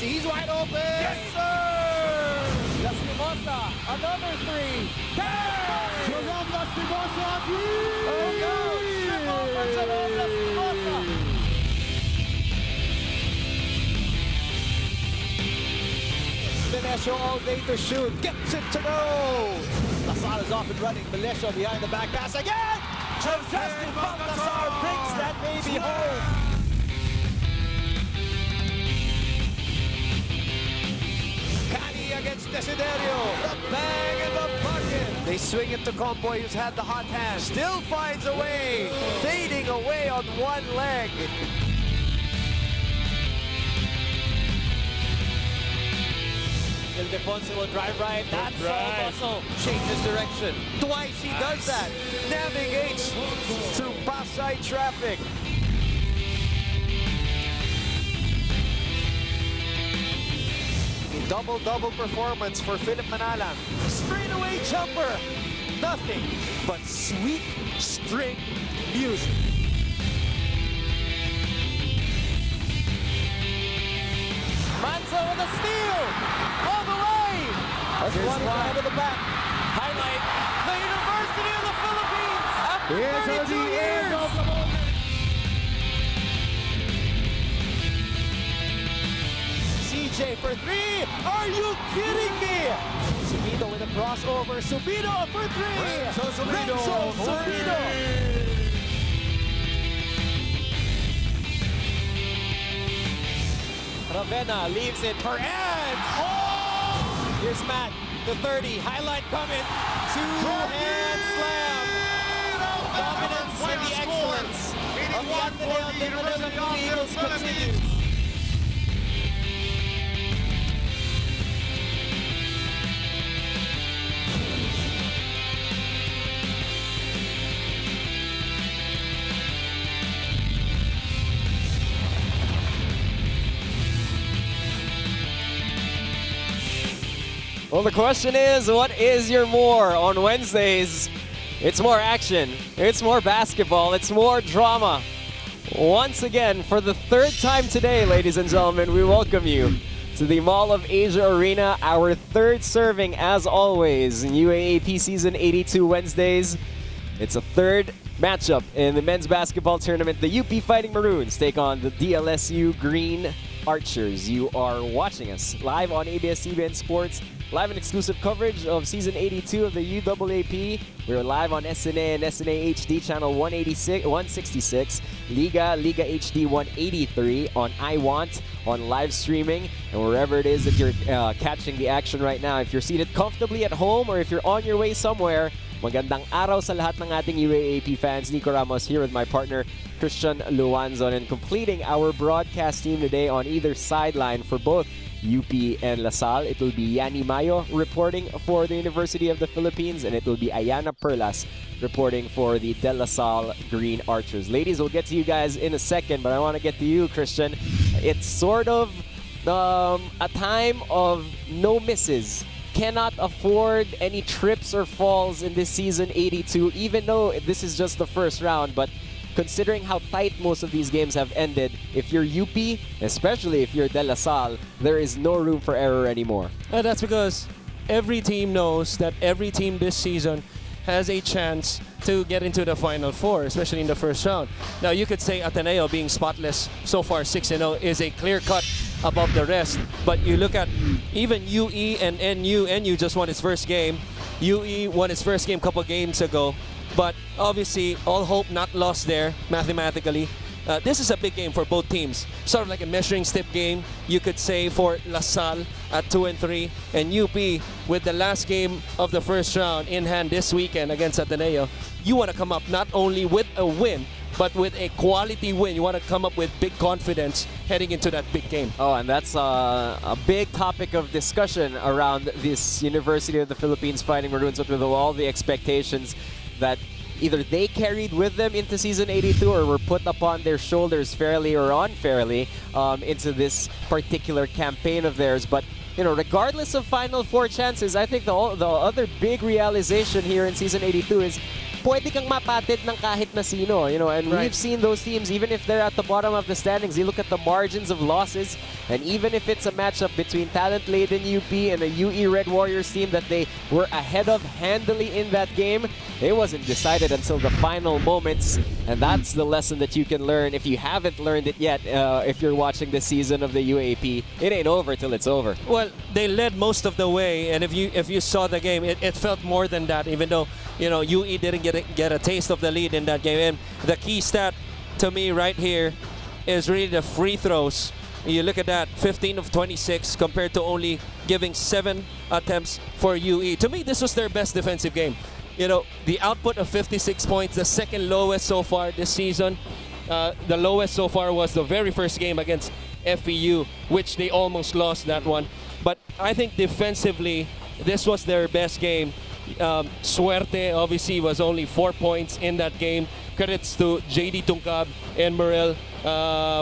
He's wide open. Yes, sir! Lastimosa, another three. Cash! Jerome Lastimosa, Oh, go! Triple for Jerome Lastimosa. Melesio all day to shoot. Gets it to go. Lasal is off and running. Melesio behind the back pass again. Justin Baltasar brings that baby home. Cali against Desiderio. The bang in the bucket. They swing it to Comboy, who's had the hot hand. Still finds a way. Fading away on one leg. Ildefonso will drive right. That's all muscle. Changes direction. Twice he does that. Navigates through Pasay traffic. A double-double performance for Philip Manalang. Straightaway jumper. Nothing but sweet string music. Manzo with a steal! All the way! That's one out of the back. Highlight the University of the Philippines after 32 years! CJ for three! Are you kidding me? Subido with a crossover. Subido for three! Renzo Subido! Ravenna leaves it for Ed. Oh! Here's Matt, the 30. Highlight coming. Two-hand slam. Dominance and the excellence of the Ateneo de Manila Eagles continues. Well, the question is, what is your more on Wednesdays? It's more action, it's more basketball, it's more drama. Once again, for the third time today, ladies and gentlemen, we welcome you to the Mall of Asia Arena, our third serving, as always, in UAAP Season 82 Wednesdays. It's a third matchup in the men's basketball tournament. The UP Fighting Maroons take on the DLSU Green Archers. You are watching us live on ABS-CBN Sports, live and exclusive coverage of Season 82 of the UAAP. We're live on SNA and SNA HD channel 166, Liga HD 183, on iWant, on live streaming, and wherever it is that you're catching the action right now. If you're seated comfortably at home or if you're on your way somewhere, magandang araw sa lahat ng ating UAAP fans. Nico Ramos here with my partner Christian Luanzon, and completing our broadcast team today on either sideline for both UP and LaSalle. It will be Yanni Mayo reporting for the University of the Philippines, and it will be Ayana Perlas reporting for the De La Salle Green Archers. Ladies, we'll get to you guys in a second, but I want to get to you, Christian. It's sort of a time of no misses. Cannot afford any trips or falls in this season 82, even though this is just the first round. But considering how tight most of these games have ended, if you're UP, especially if you're De La Salle, there is no room for error anymore. That's because every team knows that every team this season has a chance to get into the Final Four, especially in the first round. Now, you could say Ateneo being spotless so far 6-0 is a clear-cut above the rest. But you look at even UE and NU. NU just won its first game. UE won its first game a couple games ago. But obviously, all hope not lost there mathematically. This is a big game for both teams. Sort of like a measuring stick game, you could say, for LaSalle at 2-3, and UP with the last game of the first round in hand this weekend against Ateneo. You want to come up not only with a win, but with a quality win. You want to come up with big confidence heading into that big game. Oh, and that's a big topic of discussion around this University of the Philippines Fighting Maroons, with all the expectations that either they carried with them into Season 82 or were put upon their shoulders fairly or unfairly into this particular campaign of theirs. But, you know, regardless of Final Four chances, I think the other big realization here in Season 82 is pwede kang mapatid ng kahit na sino, you know, and we've seen those teams, even if they're at the bottom of the standings, you look at the margins of losses, and even if it's a matchup between talent-laden UP and a UE Red Warriors team that they were ahead of handily in that game, it wasn't decided until the final moments, and that's the lesson that you can learn if you haven't learned it yet. If you're watching this season of the UAAP, it ain't over till it's over. Well, they led most of the way, and if you saw the game, it felt more than that. Even though UE didn't get a taste of the lead in that game, and the key stat to me right here is really the free throws. You look at that, 15 of 26 compared to only giving 7 attempts for UE. To me, this was their best defensive game. The output of 56 points, the second lowest so far this season. The lowest so far was the very first game against FEU, which they almost lost that one. But I think defensively, this was their best game. Suerte, obviously, was only 4 points in that game. Credits to JD Tungkab and Morel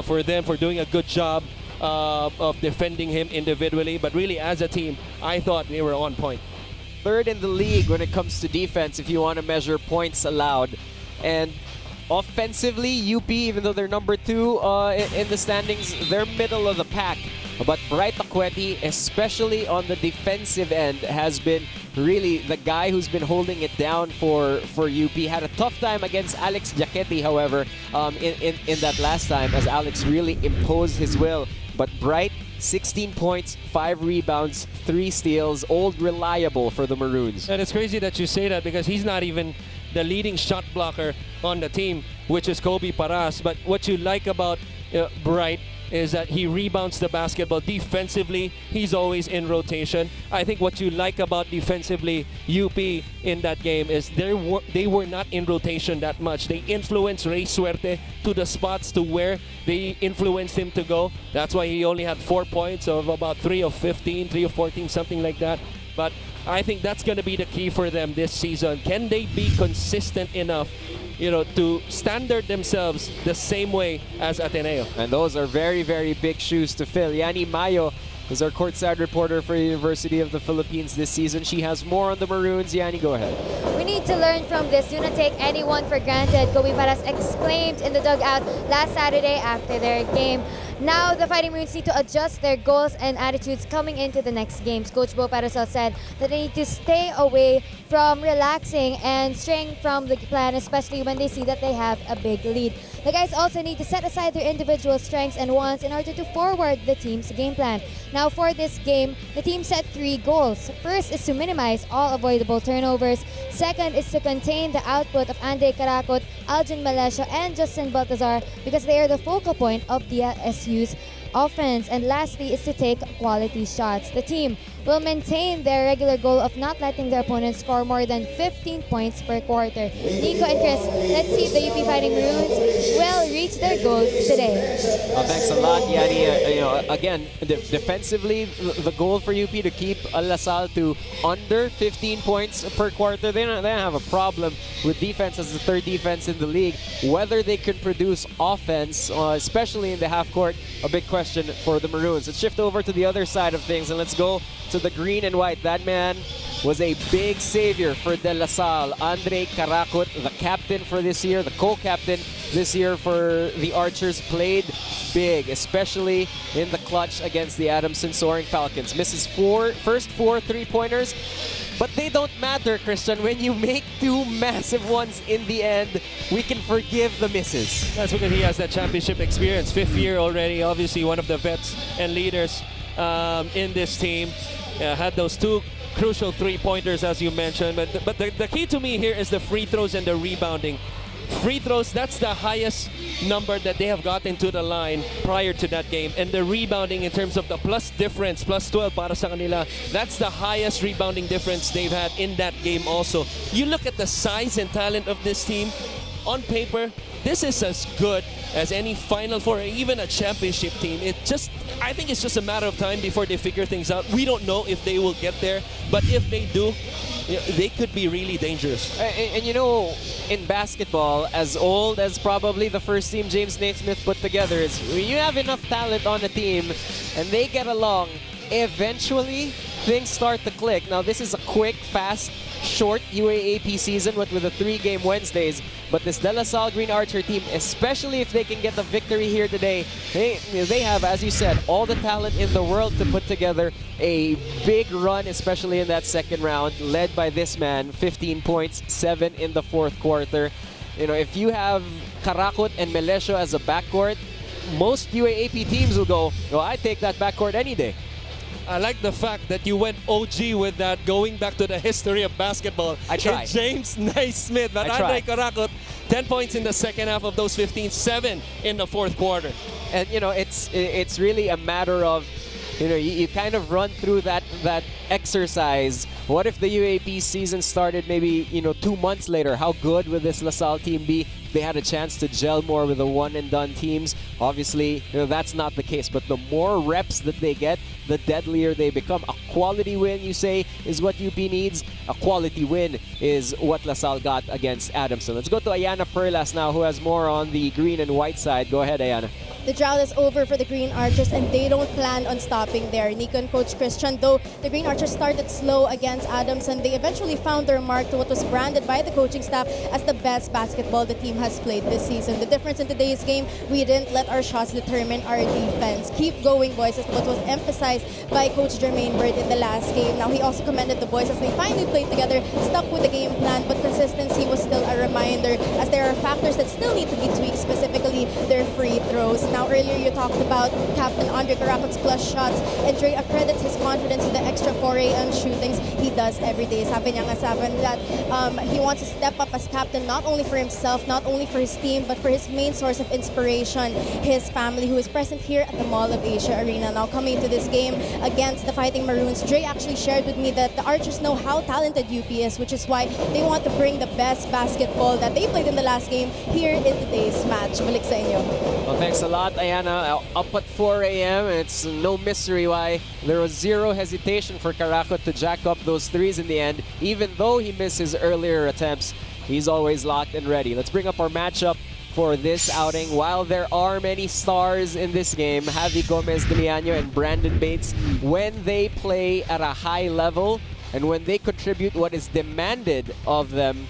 for them for doing a good job of defending him individually. But really, as a team, I thought they were on point. Third in the league when it comes to defense if you want to measure points allowed. And offensively, UP, even though they're number 2 in the standings, they're middle of the pack. But Bright Akweti, especially on the defensive end, has been really the guy who's been holding it down for UP. Had a tough time against Alex Jaquetti, however, in that last time, as Alex really imposed his will. But Bright, 16 points, 5 rebounds, 3 steals, old reliable for the Maroons. And it's crazy that you say that because he's not even the leading shot blocker on the team, which is Kobe Paras. But what you like about Bright is that he rebounds the basketball. Defensively, he's always in rotation. I think what you like about defensively UP in that game is they were not in rotation that much. They influenced Rey Suerte to the spots to where they influenced him to go. That's why he only had 4 points of about 3 of 15, 3 of 14, something like that. But I think that's going to be the key for them this season. Can they be consistent enough to standard themselves the same way as Ateneo? And those are very, very big shoes to fill. Yani Mayo is our courtside reporter for the University of the Philippines this season. She has more on the Maroons. Yani, go ahead. We need to learn from this. Do not take anyone for granted, Kobe Paras exclaimed in the dugout last Saturday after their game. Now the Fighting Maroons need to adjust their goals and attitudes coming into the next games. Coach Bo Parasol said that they need to stay away from relaxing and straying from the plan, especially when they see that they have a big lead. The guys also need to set aside their individual strengths and wants in order to forward the team's game plan. Now for this game, the team set 3 goals. First is to minimize all avoidable turnovers. Second is to contain the output of Andre Karakot, Algin Malesio, and Justin Baltazar because they are the focal point of DLSU's offense. And lastly is to take quality shots. The team will maintain their regular goal of not letting their opponents score more than 15 points per quarter. Nico and Chris, let's see if the UP Fighting Maroons will reach their goals today. Thanks a lot, Yani. Again, defensively, the goal for UP to keep LaSalle to under 15 points per quarter. They don't have a problem with defense as the 3rd defense in the league. Whether they can produce offense, especially in the half court, a big question for the Maroons. Let's shift over to the other side of things and let's go to the green and white. That man was a big savior for De La Salle. Andre Karakot, the captain for this year, the co-captain this year for the Archers, played big, especially in the clutch against the Adamson Soaring Falcons. Misses first 4 3-pointers, but they don't matter, Christian. When you make 2 massive ones in the end, we can forgive the misses. That's because he has that championship experience. 5th year already, obviously one of the vets and leaders in this team. Had those 2 crucial 3-pointers, as you mentioned. But the key to me here is the free throws and the rebounding. Free throws, that's the highest number that they have gotten to the line prior to that game. And the rebounding in terms of the plus difference, plus 12 para sa kanila, that's the highest rebounding difference they've had in that game also. You look at the size and talent of this team, on paper, this is as good as any Final Four or even a championship team. I think it's just a matter of time before they figure things out. We don't know if they will get there, but if they do, they could be really dangerous. And in basketball, as old as probably the first team James Naismith put together is, when you have enough talent on a team and they get along, eventually things start to click. Now this is a quick, fast short UAAP season with the 3-game Wednesdays. But this De La Salle Green Archer team, especially if they can get the victory here today, they have, as you said, all the talent in the world to put together a big run, especially in that second round, led by this man, 15 points, 7 in the fourth quarter. You know, if you have Karakot and Melesio as a backcourt, most UAAP teams will go, well, I take that backcourt any day. I like the fact that you went OG with that, going back to the history of basketball. I tried. And James Naismith, but Andre Karakot, 10 points in the second half of those 15, 7 in the fourth quarter. And you know, it's really a matter of, you know, you kind of run through that exercise. What if the UAP season started maybe, you know, 2 months later? How good would this LaSalle team be? They had a chance to gel more with the one-and-done teams. Obviously, you know, that's not the case. But the more reps that they get, the deadlier they become. A quality win, you say, is what UP needs. A quality win is what LaSalle got against Adamson. Let's go to Ayana Perlas now, who has more on the green and white side. Go ahead, Ayana. The drought is over for the Green Archers and they don't plan on stopping there. Nico and Coach Christian, though the Green Archers started slow against Adamson, they eventually found their mark to what was branded by the coaching staff as the best basketball the team has played this season. The difference in today's game, we didn't let our shots determine our defense. Keep going, boys, is what was emphasized by Coach Jermaine Bird in the last game. Now, he also commended the boys as they finally played together, stuck with the game plan, but consistency was still a reminder as there are factors that still need to be tweaked, specifically their free throws. Now, earlier you talked about Captain Andre Karakot's plus shots, and Dre accredits his confidence in the extra 4 a.m. shootings he does every day. Sabi niya nga that he wants to step up as captain not only for himself, not only for his team, but for his main source of inspiration, his family, who is present here at the Mall of Asia Arena. Now, coming into this game against the Fighting Maroons, Dre actually shared with me that the Archers know how talented UP is, which is why they want to bring the best basketball that they played in the last game here in today's match. Balik sa inyo. Well, thanks a lot, Ayana. Up at 4 a.m. It's no mystery why there was zero hesitation for Karakot to jack up those threes in the end. Even though he missed his earlier attempts, he's always locked and ready. Let's bring up our matchup for this outing. While there are many stars in this game, Javi Gomez Diliano and Brandon Bates, when they play at a high level and when they contribute what is demanded of them,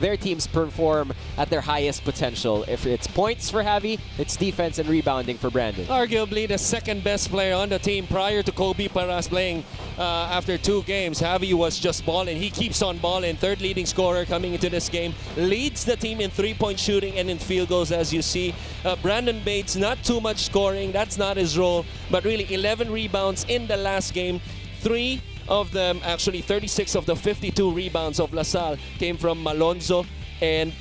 their teams perform at their highest potential. If it's points for Javi, it's defense and rebounding for Brandon. Arguably the second best player on the team prior to Kobe Paras playing after 2 games. Javi was just balling. He keeps on balling. Third leading scorer coming into this game. Leads the team in 3-point shooting and in field goals, as you see. Brandon Bates, not too much scoring. That's not his role. But really 11 rebounds in the last game. 3 of them, actually 36 of the 52 rebounds of LaSalle came from Malonzo and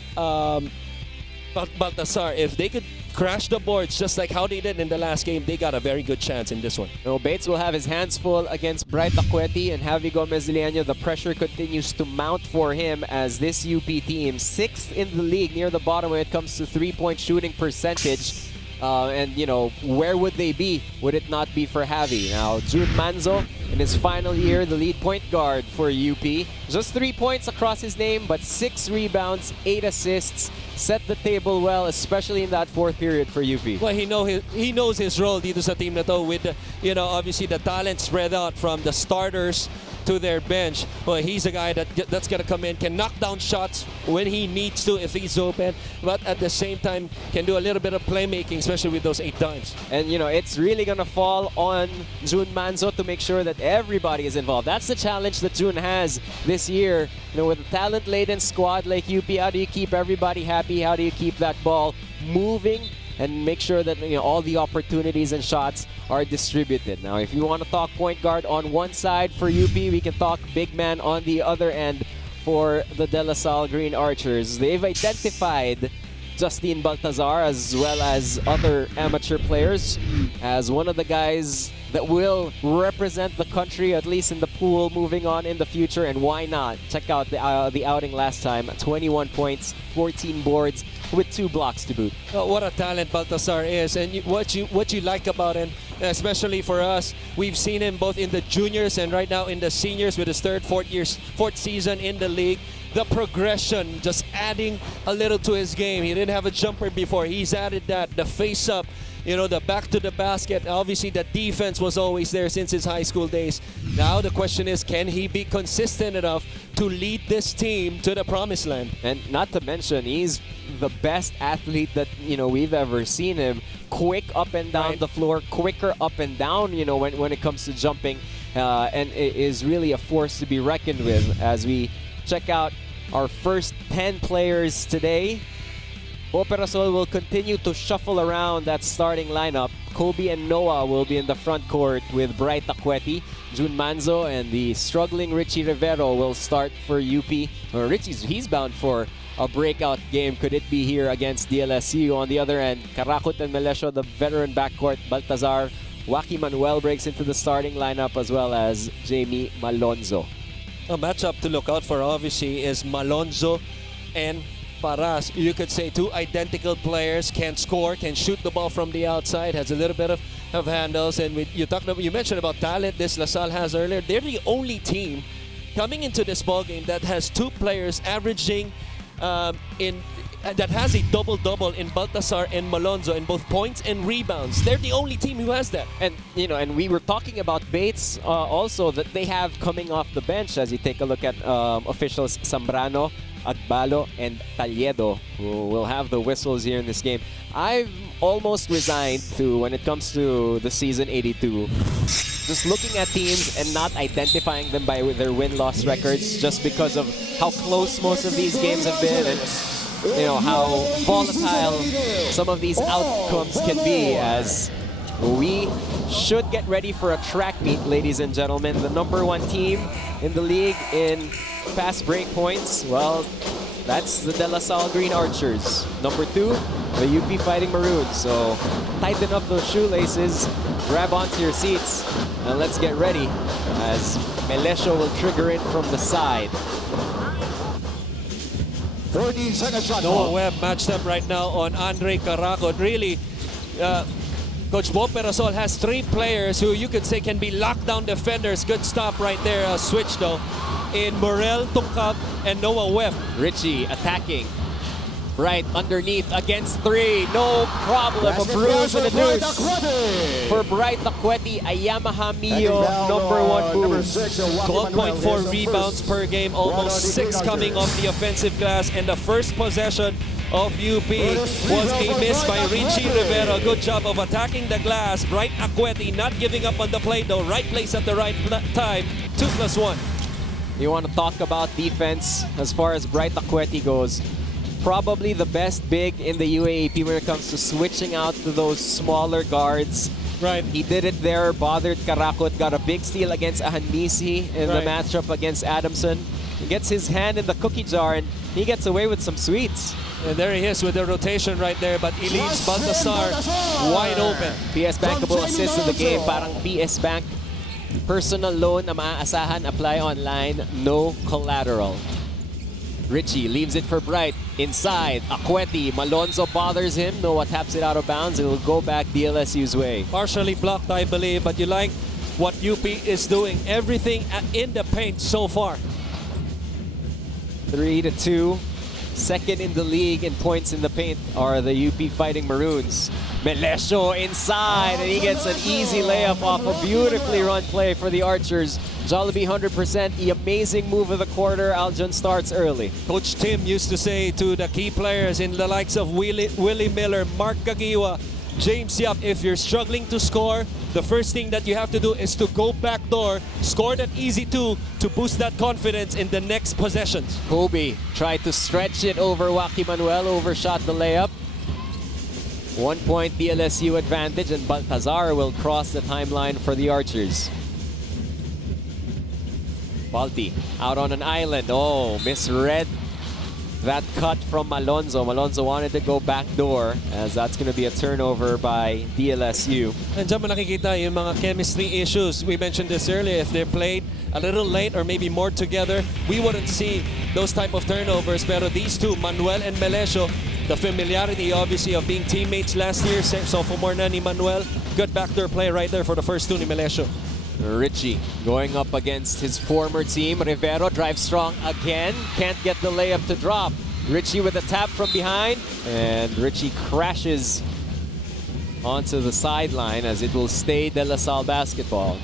Baltasar. If they could crash the boards just like how they did in the last game, they got a very good chance in this one. No, Bates will have his hands full against Bright Acueti, and Javi Gomez Diliano. The pressure continues to mount for him as this UP team, 6th in the league, near the bottom when it comes to 3-point shooting percentage. And, you know, where would they be would it not be for Javi? Now, June Manzo, in his final year, the lead point guard for UP. Just 3 points across his name, but 6 rebounds, 8 assists. Set the table well, especially in that fourth period for UP. Well, he knows his role dito sa team na to with, you know, obviously the talent spread out from the starters to their bench. Well, he's a guy that's going to come in, can knock down shots when he needs to if he's open, but at the same time can do a little bit of playmaking, especially with those 8 dimes. And, you know, it's really going to fall on June Manzo to make sure that everybody is involved. That's the challenge that June has this year. You know, with a talent-laden squad like UP, how do you keep everybody happy? How do you keep that ball moving and make sure that, you know, all the opportunities and shots are distributed? Now, if you want to talk point guard on one side for UP, we can talk big man on the other end for the De La Salle Green Archers. They've identified Justine Baltazar as well as other amateur players as one of the guys that will represent the country, at least in the pool, moving on in the future. And why not? Check out the outing last time. 21 points, 14 boards, with 2 blocks to boot. Oh, what a talent Baltasar is, and what you like about him, especially for us, we've seen him both in the juniors and right now in the seniors with his fourth season in the league. The progression, just adding a little to his game. He didn't have a jumper before. He's added that. The face-up, you know, the back to the basket. Obviously, the defense was always there since his high school days. Now the question is, can he be consistent enough to lead this team to the promised land? And not to mention, he's the best athlete that, you know, we've ever seen him. Quick up and down the floor, quicker up and down, you know, when it comes to jumping. And it is really a force to be reckoned with as we check out our first 10 players today. Operasol will continue to shuffle around that starting lineup. Kobe and Noah will be in the front court with Bright Akweti. Jun Manzo and the struggling Richie Rivero will start for UP. He's bound for a breakout game. Could it be here against DLSU? On the other end, Karakot and Melesio, the veteran backcourt. Baltazar, Waki Manuel breaks into the starting lineup, as well as Jamie Malonzo. A matchup to look out for, obviously, is Malonzo and Paras. You could say two identical players, can score, can shoot the ball from the outside, has a little bit of handles. And you mentioned about talent this LaSalle has earlier. They're the only team coming into this ball game that has two players averaging that has a double-double in Baltasar and Malonzo in both points and rebounds. They're the only team who has that. And you know, and we were talking about Bates also, that they have coming off the bench. As you take a look at officials Zambrano, Agbalo, and Talledo, who will have the whistles here in this game. I've almost resigned to, when it comes to the season 82, just looking at teams and not identifying them by their win-loss records, just because of how close most of these games have been, and you know how volatile some of these outcomes can be. As we should get ready for a track meet, ladies and gentlemen. The #1 team in the league in fast break points, well, that's the De La Salle Green Archers. #2, the UP Fighting Maroons. So tighten up those shoelaces, grab onto your seats, and let's get ready as Melesio will trigger in from the side. 30-second shot. Noah Webb matched up right now on Andre Caracot. Really, Coach Operasol has three players who you could say can be lockdown defenders. Good stop right there, switch though, in Morel, Tungkab, and Noah Webb. Richie attacking. Right underneath against three. No problem. A bruise and a deuce. For Bright Akweti, a Yamaha Mio #1 boost. 12.4 rebounds per game, almost 6 coming off the offensive glass. And the first possession of UP was a miss by Richie Rivera. Good job of attacking the glass. Bright Akweti not giving up on the play though. Right place at the right time. 2+1. You want to talk about defense as far as Bright Akweti goes. Probably the best big in the UAAP when it comes to switching out to those smaller guards. Right. He did it there, bothered Karakot, got a big steal against Ahanmisi in the matchup against Adamson. He gets his hand in the cookie jar and he gets away with some sweets. And there he is with the rotation right there, but he leaves Baltasar wide open. PS Bankable assist in the game, parang PS Bank. Personal loan na maaasahan, apply online, no collateral. Richie leaves it for Bright. Inside, Akweti. Malonzo bothers him. Noah taps it out of bounds. It will go back DLSU's way. Partially blocked, I believe, but you like what UP is doing. Everything in the paint so far. 3-2. Second in the league in points in the paint are the UP Fighting Maroons. Melesio inside, and he gets an easy layup off a beautifully run play for the Archers. Jollibee 100%, the amazing move of the quarter. Aljon starts early. Coach Tim used to say to the key players in the likes of Willie Miller, Mark Gagiwa, James Yap, if you're struggling to score, the first thing that you have to do is to go back door, score that easy two to boost that confidence in the next possessions. Kobe tried to stretch it over Waki Manuel, overshot the layup. 1 point DLSU advantage, and Baltazar will cross the timeline for the Archers. Balti out on an island. Oh, misread that cut from Malonzo. Malonzo wanted to go back door, as that's going to be a turnover by DLSU. And dyan mo nakikita yung mga chemistry issues. We mentioned this earlier. If they played a little late or maybe more together, we wouldn't see those type of turnovers. Pero these two, Manuel and Melesio, the familiarity obviously of being teammates last year, sophomore na ni Manuel. Good backdoor play right there for the first two ni Melesio. Richie going up against his former team. Rivero drives strong again. Can't get the layup to drop. Richie with a tap from behind. And Richie crashes onto the sideline as it will stay De La Salle basketball.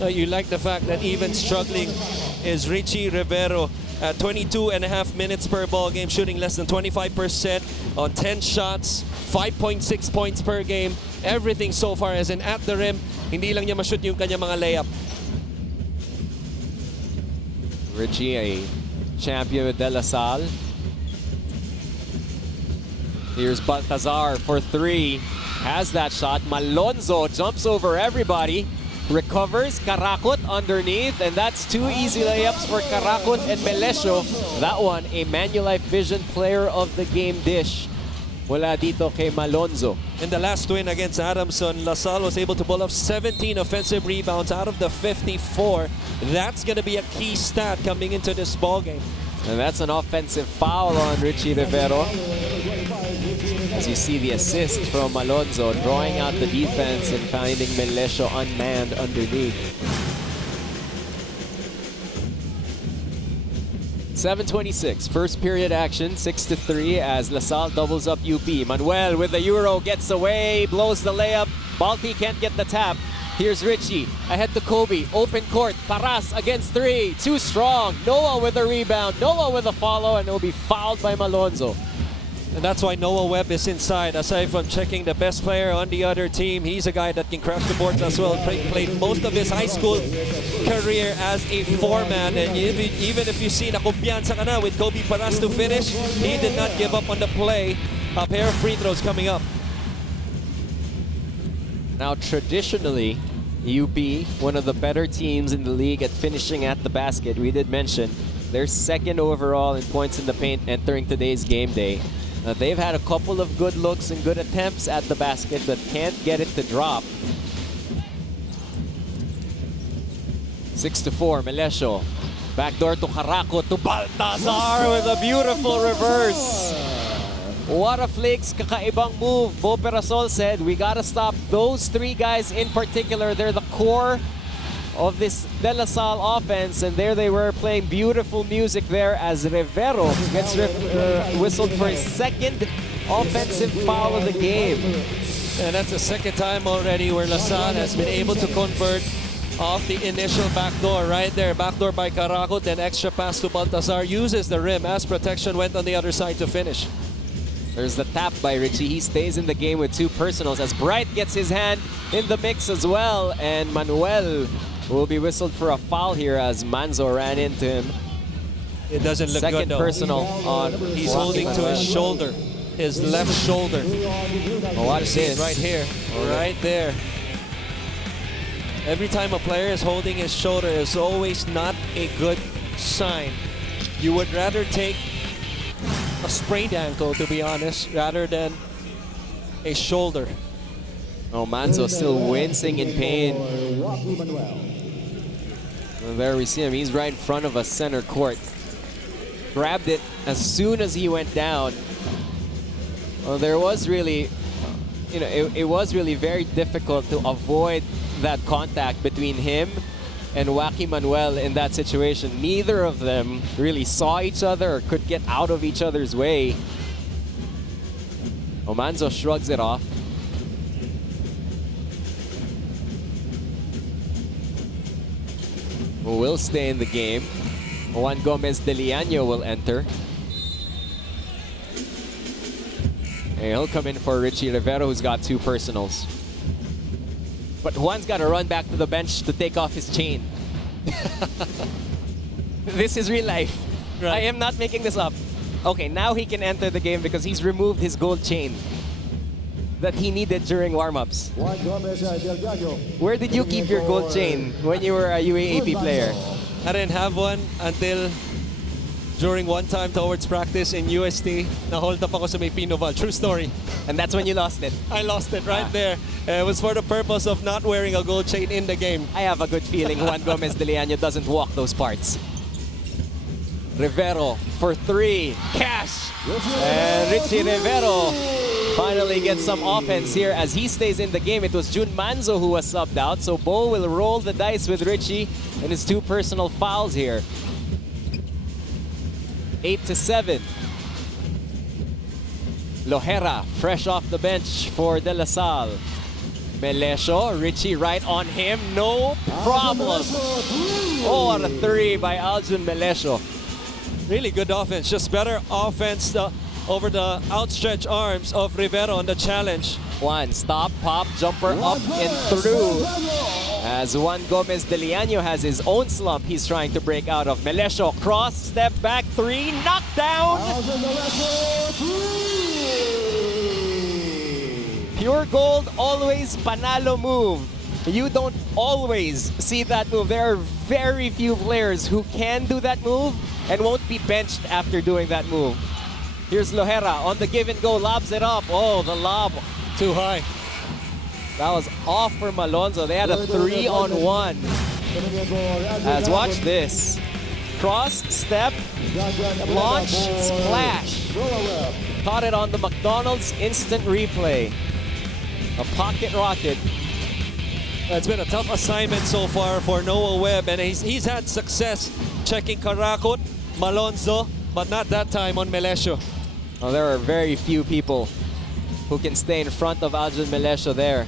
You like the fact that even struggling is Richie Rivero at 22.5 minutes per ball game, shooting less than 25% on 10 shots, 5.6 points per game. Everything so far as in at the rim. Hindi lang niya ma-shoot yung kanya mga layup. Richie, a champion with De La Salle. Here's Baltazar for three. Has that shot. Malonzo jumps over everybody. Recovers. Karakot underneath. And that's two easy layups for Karakot and Melesio. That one, a Manulife Vision Player of the Game dish. Mula dito kay Malonzo. In the last win against Adamson, La Salle was able to pull off 17 offensive rebounds out of the 54. That's going to be a key stat coming into this ball game. And that's an offensive foul on Richie Rivero. As you see the assist from Malonzo, drawing out the defense and finding Melesio unmanned underneath. 7:26, first period action, 6-3 as La Salle doubles up UP. Manuel with the Euro gets away, blows the layup. Balti can't get the tap. Here's Richie, ahead to Kobe, open court, Paras against three, too strong. Noah with a rebound, Noah with a follow, and it'll be fouled by Malonzo. And that's why Noah Webb is inside. Aside from checking the best player on the other team, he's a guy that can crash the boards as well. Played most of his high school career as a foreman. And even if you see na kumpiyansa ka na with Kobe Paras to finish, he did not give up on the play. A pair of free throws coming up. Now, traditionally, UP, one of the better teams in the league at finishing at the basket. We did mention they're second overall in points in the paint entering today's game day. They've had a couple of good looks and good attempts at the basket, but can't get it to drop. 6-4, Melesio. Backdoor to Caraco, to Baltazar with a beautiful reverse. What a flakes, kakaibang move. Bo Perasol said, we gotta stop those three guys in particular. They're the core of this De La Salle offense, and there they were playing beautiful music there as Rivero gets whistled for his second offensive foul of the game. And that's the second time already where La Salle has been able to convert off the initial backdoor right there. Backdoor by Caraco, then extra pass to Baltazar, uses the rim as protection went on the other side to finish. There's the tap by Richie. He stays in the game with two personals as Bright gets his hand in the mix as well, and Manuel will be whistled for a foul here as Manzo ran into him. It doesn't look Second good though. personal on He's holding to his shoulder, his left shoulder. Watch this. Right here, right there. Every time a player is holding his shoulder is always not a good sign. You would rather take a sprained ankle, to be honest, rather than a shoulder. Oh, Manzo still wincing in pain. And there we see him. He's right in front of us, center court. Grabbed it as soon as he went down. Well, there was really, it was really very difficult to avoid that contact between him and Joaquin Manuel in that situation. Neither of them really saw each other or could get out of each other's way. Manzo shrugs it off. Who will stay in the game. Juan Gomez de Liaño will enter. And he'll come in for Richie Rivero, who's got two personals. But Juan's got to run back to the bench to take off his chain. This is real life. Right. I am not making this up. Okay, now he can enter the game because he's removed his gold chain that he needed during warm-ups. Where did you keep your gold chain when you were a UAAP player? I didn't have one until during one time towards practice in UST. Na-hold up ako sa may Pinoval. True story. And that's when you lost it? I lost it right there. It was for the purpose of not wearing a gold chain in the game. I have a good feeling Juan Gomez de Liaño doesn't walk those parts. Rivero for three. Cash! And Richie Rivero finally gets some offense here as he stays in the game. It was Jun Manzo who was subbed out, so Bo will roll the dice with Richie and his two personal fouls here. 8-7. Lohera, fresh off the bench for De La Salle. Melesio, Richie right on him, no problem. Oh, what a three by Aljun Melesio. Really good offense, just better offense over the outstretched arms of Rivero on the challenge. One, stop, pop, jumper up and through. As Juan Gomez de Leaño has his own slump he's trying to break out of. Melesio, cross, step back, three, knockdown. Pure gold, always panalo move. You don't always see that move. There are very few players who can do that move and won't be benched after doing that move. Here's Lohera on the give and go, lobs it up. Oh, the lob. Too high. That was off for Malonzo. They had a 3-on-1. As watch this. Cross, step, launch, splash. Caught it on the McDonald's instant replay. A pocket rocket. It's been a tough assignment so far for Noah Webb, and he's had success checking Karakot, Malonzo, but not that time on Melesio. Well, there are very few people who can stay in front of Aljun Melesio there.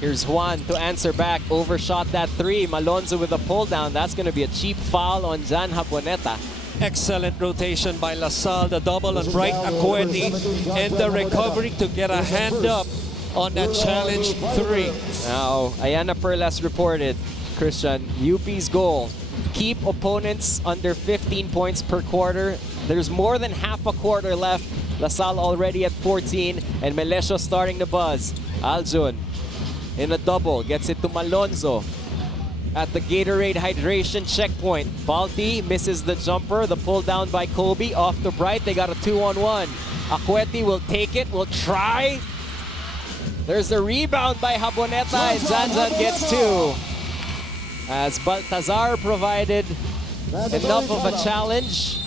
Here's Juan to answer back, overshot that three. Malonzo with a pull down. That's going to be a cheap foul on Jan Happoneta. Excellent rotation by La Salle, the double on Bright Acueti, and the recovery to get a hand up on that challenge three. Now, Ayana Perlas reported, Christian, UP's goal, keep opponents under 15 points per quarter. There's more than half a quarter left. La Salle already at 14, and Melesio starting to buzz. Aljun in a double, gets it to Malonzo. At the Gatorade hydration checkpoint, Balti misses the jumper, the pull down by Kobe, off to Bright, they got a 2-on-1. Acueti will take it, will try. There's a rebound by Happoneta, and Janjan gets two. As Baltazar provided enough of a challenge,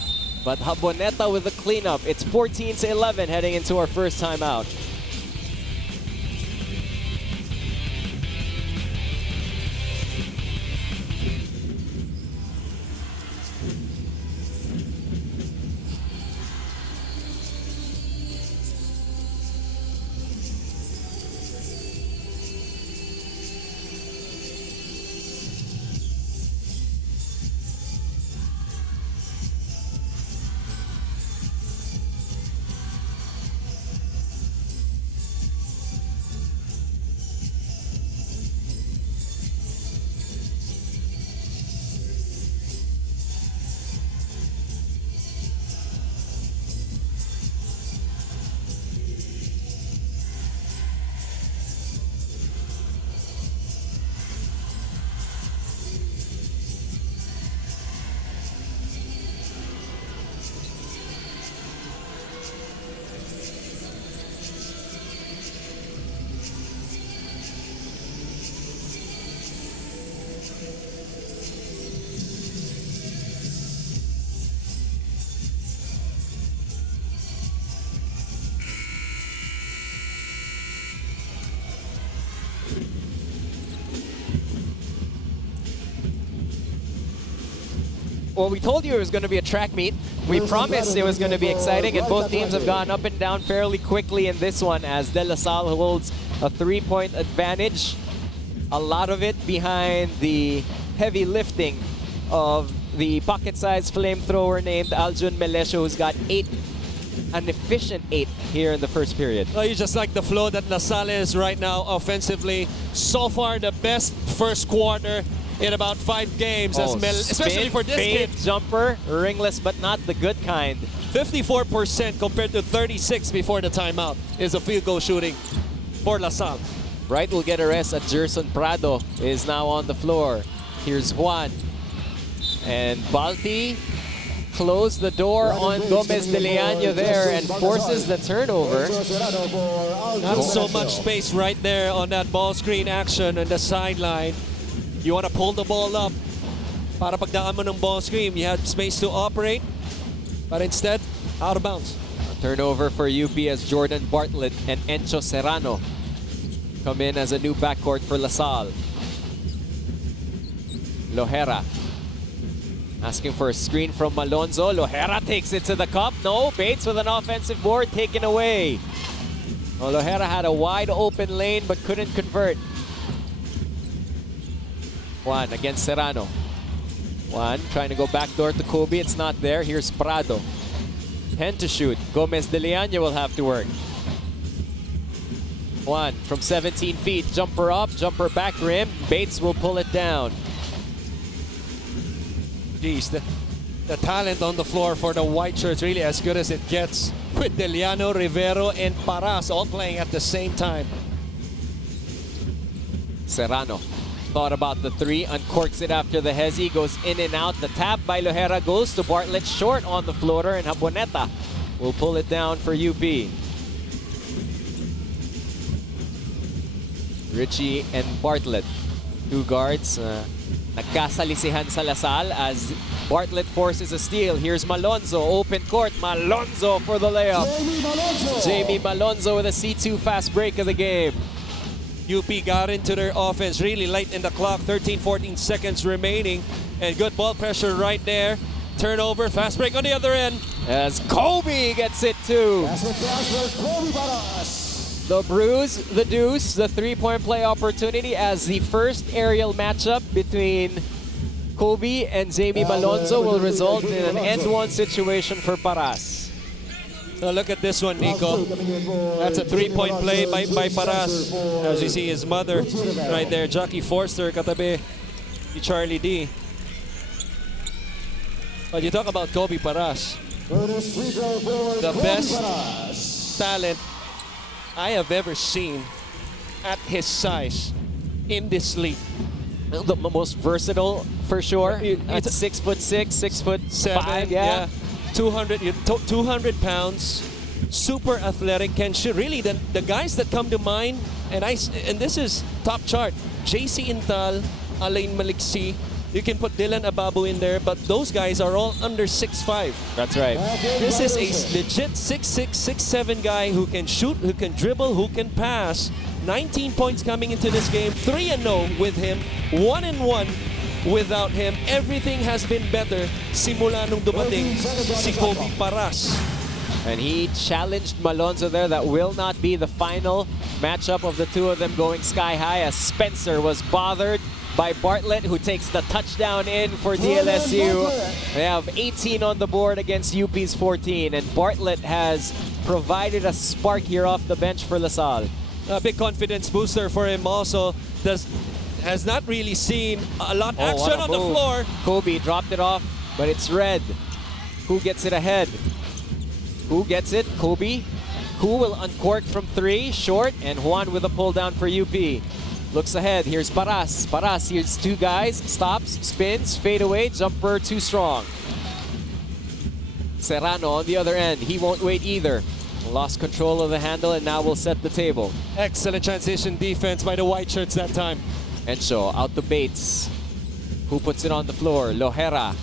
but Happoneta with the cleanup. It's 14-11 heading into our first timeout. Well, we told you it was going to be a track meet. We promised it was going to be exciting, and both teams have gone up and down fairly quickly in this one as De La Salle holds a 3-point advantage. A lot of it behind the heavy lifting of the pocket-sized flamethrower named Aljun Melesio, who's got an efficient 8 here in the first period. Oh, you just like the flow that La Salle is right now offensively. So far, the best first quarter in about 5 games, especially for this kid. Jumper, ringless but not the good kind. 54% compared to 36 before the timeout is a field goal shooting for La Salle. Bright will get a rest at Gerson Prado is now on the floor. Here's Juan. And Balti closed the door on Gomez de Leaño there and forces the turnover. Not so much space right there on that ball screen action on the sideline. You want to pull the ball up para pagdaan mo ng ball screen. You had space to operate, but instead, out of bounds. A turnover for UP as Jordan Bartlett and Encho Serrano come in as a new backcourt for La Salle. Lohera Asking for a screen from Malonzo. Lohera takes it to the cup. No, Bates with an offensive board taken away. Well, Lohera had a wide open lane but couldn't convert. Juan against Serrano. Juan trying to go backdoor to Kobe. It's not there. Here's Prado. 10 to shoot. Gomez de Leaño will have to work. Juan from 17 feet. Jumper up, jumper back rim. Bates will pull it down. Geez, the talent on the floor for the white shirts really as good as it gets, with Deliano, Rivero, and Paras all playing at the same time. Serrano thought about the three, uncorks it after the hezi, goes in and out. The tap by Lohera goes to Bartlett, short on the floater, and Jaboneta will pull it down for UP. Richie and Bartlett, two guards. Nagkasalisihan sa Lasal as Bartlett forces a steal. Here's Malonzo, open court. Malonzo for the layup. Jamie Malonzo with a C2 fast break of the game. UP got into their offense really late in the clock, 13-14 seconds remaining, and good ball pressure right there. Turnover, fast break on the other end. As Kobe gets it too. The bruise, the deuce, the three-point play opportunity as the first aerial matchup between Kobe and Jamie Malonzo will result in an end-one situation for Paras. Now look at this one, Nico. That's a three-point play by Paras. As you see his mother right there, Jackie Forster, katabi ni Charlie D. But you talk about Kobe Paras, the best talent I have ever seen at his size in this league. The most versatile for sure. At 6'6", 6'7", yeah. 200 pounds, super athletic, can shoot. Really, the guys that come to mind, and this is top chart. JC Intal, Alain Maliksi. You can put Dylan Ababu in there, but those guys are all under 6'5". That's right. This is a legit 6'6", 6'7" guy who can shoot, who can dribble, who can pass. 19 points coming into this game, 3-0 with him, 1-1 without him. Everything has been better simula nung dumating si Kobe Paras. And he challenged Malonzo there. That will not be the final matchup of the two of them going sky high as Spencer was bothered by Bartlett, who takes the touchdown in for DLSU. They have 18 on the board against UP's 14, and Bartlett has provided a spark here off the bench for LaSalle. A big confidence booster for him also. Has not really seen a lot action on the floor. Kobe dropped it off, but it's red. Who gets it ahead? Who gets it? Kobe. Who will uncork from three, short, and Juan with a pull down for UP. Looks ahead, here's Paras. Paras, here's two guys, stops, spins, fade away, jumper too strong. Serrano on the other end, he won't wait either. Lost control of the handle and now will set the table. Excellent transition defense by the white shirts that time. Encho out to Bates. Who puts it on the floor? Lohera.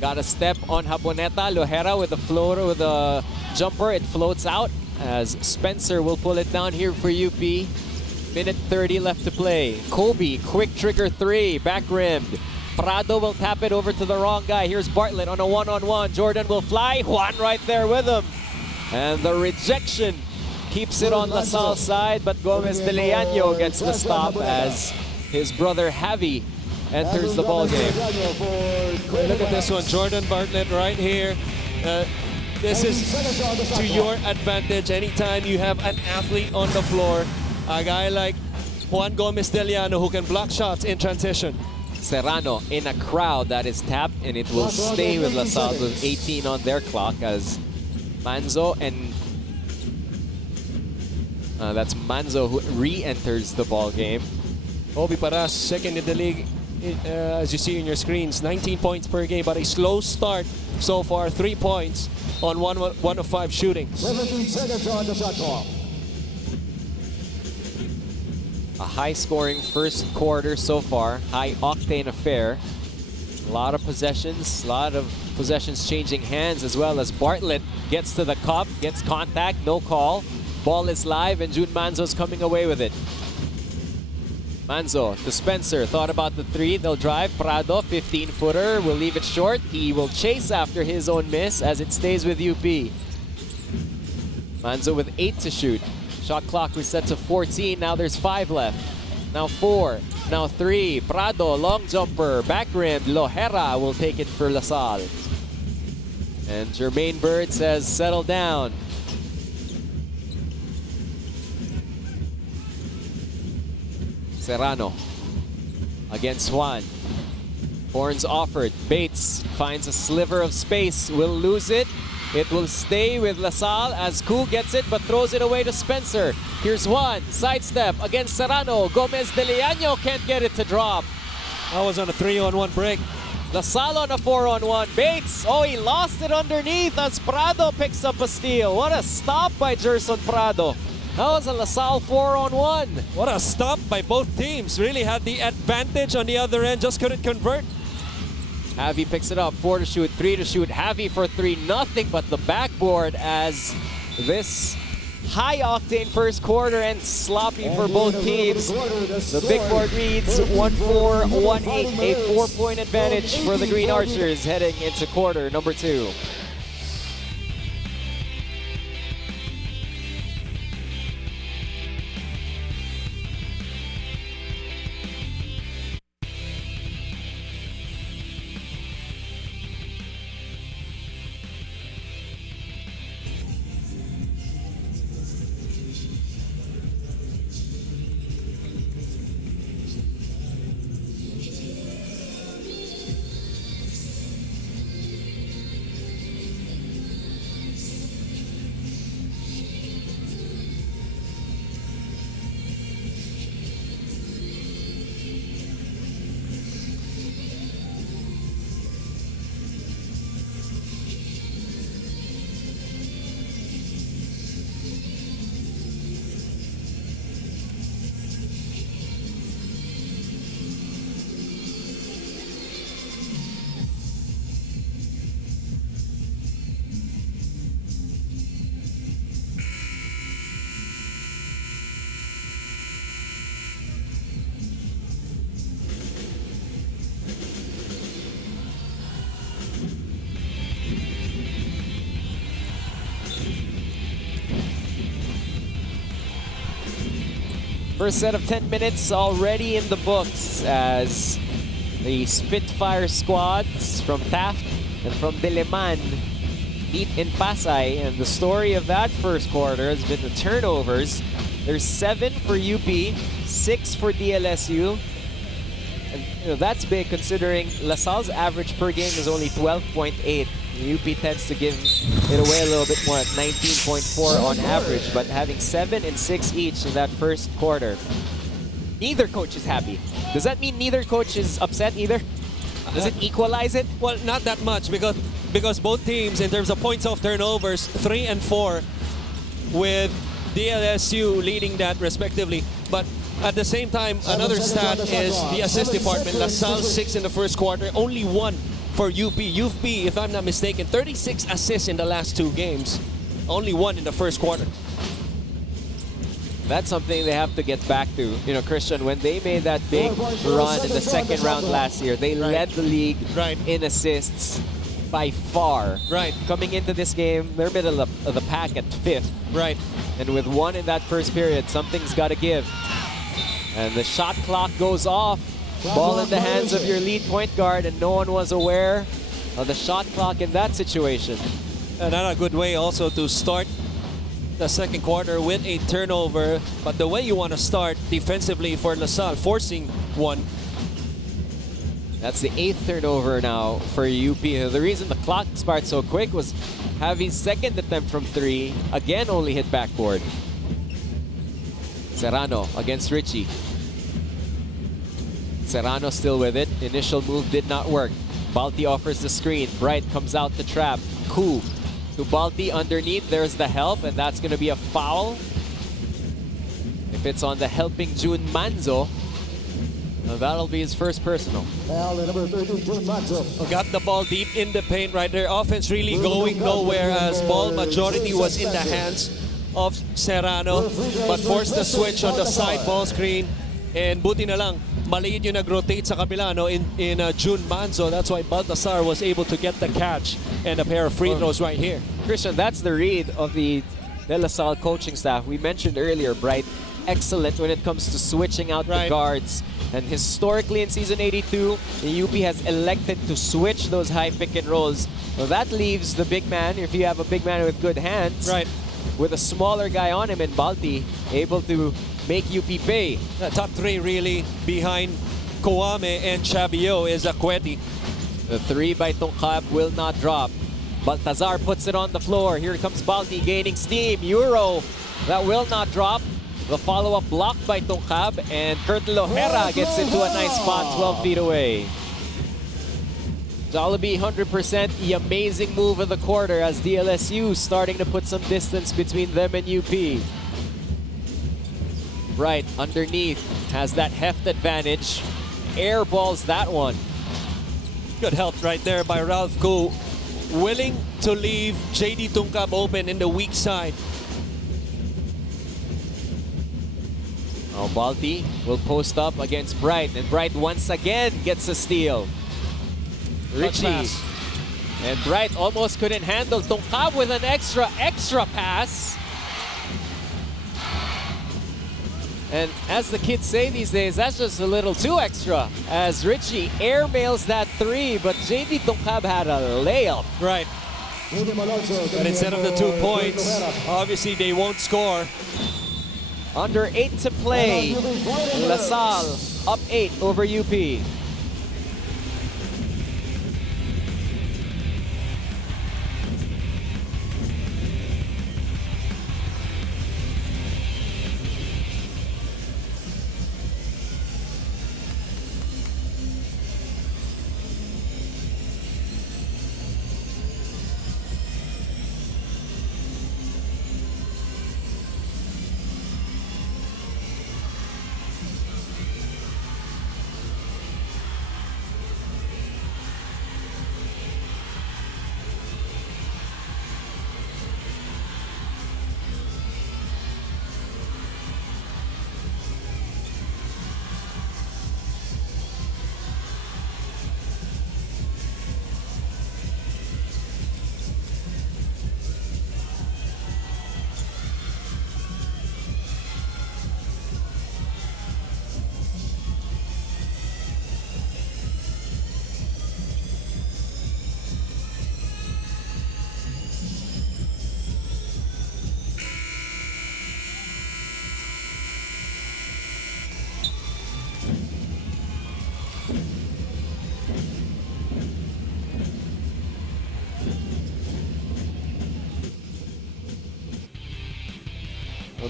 Got a step on Jaboneta. Lohera with a floater, with a jumper. It floats out as Spencer will pull it down here for UP. Minute 30 left to play. Kobe, quick trigger three, back rimmed. Prado will tap it over to the wrong guy. Here's Bartlett on a one-on-one. Jordan will fly. Juan right there with him. And the rejection keeps it on LaSalle's side, but Gomez de Leaño gets the stop as his brother Javi enters the ball game. Look at this one, Jordan Bartlett right here. This is to your advantage anytime you have an athlete on the floor. A guy like Juan Gomez de Leaño who can block shots in transition. Serrano in a crowd that is tapped, and it will stay with LaSalle with 18 on their clock as Manzo and that's Manzo who re-enters the ball game. Kobe Paras, second in the league, as you see in your screens, 19 points per game, but a slow start so far, 3 points on 1 of 5 shooting. 17 seconds on the shot clock. A high-scoring first quarter so far, high-octane affair. A lot of possessions changing hands as well as Bartlett gets to the cup, gets contact, no call. Ball is live and Jun Manzo's coming away with it. Manzo to Spencer. Thought about the three. They'll drive. Prado, 15-footer. Will leave it short. He will chase after his own miss as it stays with UP. Manzo with 8 to shoot. Shot clock was set to 14. Now there's 5 left. Now 4. Now 3. Prado, long jumper. Back rim. Lohera will take it for LaSalle. And Jermaine Bird says, settle down. Serrano against Juan. Horns offered. Bates finds a sliver of space. Will lose it. It will stay with LaSalle as Ku gets it but throws it away to Spencer. Here's Juan. Sidestep against Serrano. Gomez de Leaño can't get it to drop. That was on a 3-on-1 break. LaSalle on a 4-on-1. Bates. Oh, he lost it underneath as Prado picks up a steal. What a stop by Gerson Prado. That was a LaSalle 4-on-1. What a stop by both teams. Really had the advantage on the other end, just couldn't convert. Javi picks it up, 4 to shoot, 3 to shoot. Javi for 3, nothing but the backboard as this high-octane first quarter ends sloppy for both teams. The big board reads 1-4, 1-8, a 4-point advantage for the Green Archers heading into quarter number 2. First set of 10 minutes already in the books as the Spitfire squads from Taft and from Diliman meet in Pasay. And the story of that first quarter has been the turnovers. There's 7 for UP, 6 for DLSU. And that's big considering LaSalle's average per game is only 12.8. UP tends to give it away a little bit more at 19.4 on average, but having 7 and 6 each in that first quarter, neither coach is happy. Does that mean neither coach is upset either? Does it equalize it? Well, not that much because both teams, in terms of points off turnovers, 3 and 4, with DLSU leading that respectively. But at the same time, another stat is the assist department. LaSalle 6 in the first quarter, only 1 for UP. UP, if I'm not mistaken, 36 assists in the last 2 games. Only 1 in the first quarter. That's something they have to get back to. You know, Christian, when they made that big run in the second round last year, they led the league in assists by far. Right. Coming into this game, they're middle of the pack at 5th. Right. And with 1 in that first period, something's got to give. And the shot clock goes off. Ball in the hands of your lead point guard, and no one was aware of the shot clock in that situation. And not a good way also to start the second quarter with a turnover. But the way you want to start defensively for LaSalle, forcing 1. That's the 8th turnover now for UP. The reason the clock expired so quick was Javi's second attempt from 3. Again, only hit backboard. Serrano against Richie. Serrano still with it. Initial move did not work. Balti offers the screen. Bright comes out to trap. Ku to Balti underneath. There's the help, and that's going to be a foul. If it's on the helping June Manzo, that'll be his first personal. Number 13, June Manzo. Got the ball deep in the paint right there. Offense really going nowhere as ball majority was in the hands of Serrano, but forced the switch on the side ball screen. And buti na lang, maliit yung nag-rotate sa kabila no, in June Manzo. That's why Baltasar was able to get the catch and a pair of free throws right here. Christian, that's the read of the De La Salle coaching staff. We mentioned earlier, Bright, excellent when it comes to switching out the guards. And historically in Season 82, the UP has elected to switch those high pick and rolls. Well, that leaves the big man, if you have a big man with good hands, with a smaller guy on him in Balti, able to make UP pay. The top three really behind Kouame and Chabio is Akweti. The three by Tongkab will not drop. Baltazar puts it on the floor. Here comes Balti gaining steam. Euro, that will not drop. The follow-up block by Tongkab, and Curtin Ojera gets into a nice spot 12 feet away. Jollibee 100% the amazing move of the quarter as DLSU starting to put some distance between them and UP. Right underneath has that heft advantage. Air balls that one. Good help right there by Ralph Koo. Willing to leave JD Tungkab open in the weak side. Now Balti will post up against Bright, and Bright once again gets a steal. Richie. And Bright almost couldn't handle Tongkab with an extra pass. And as the kids say these days, that's just a little too extra. As Richie airmails that three, but JD Tongkab had a layup. Right. But instead of the 2 points, obviously they won't score. Under 8 to play. La Salle up 8 over UP.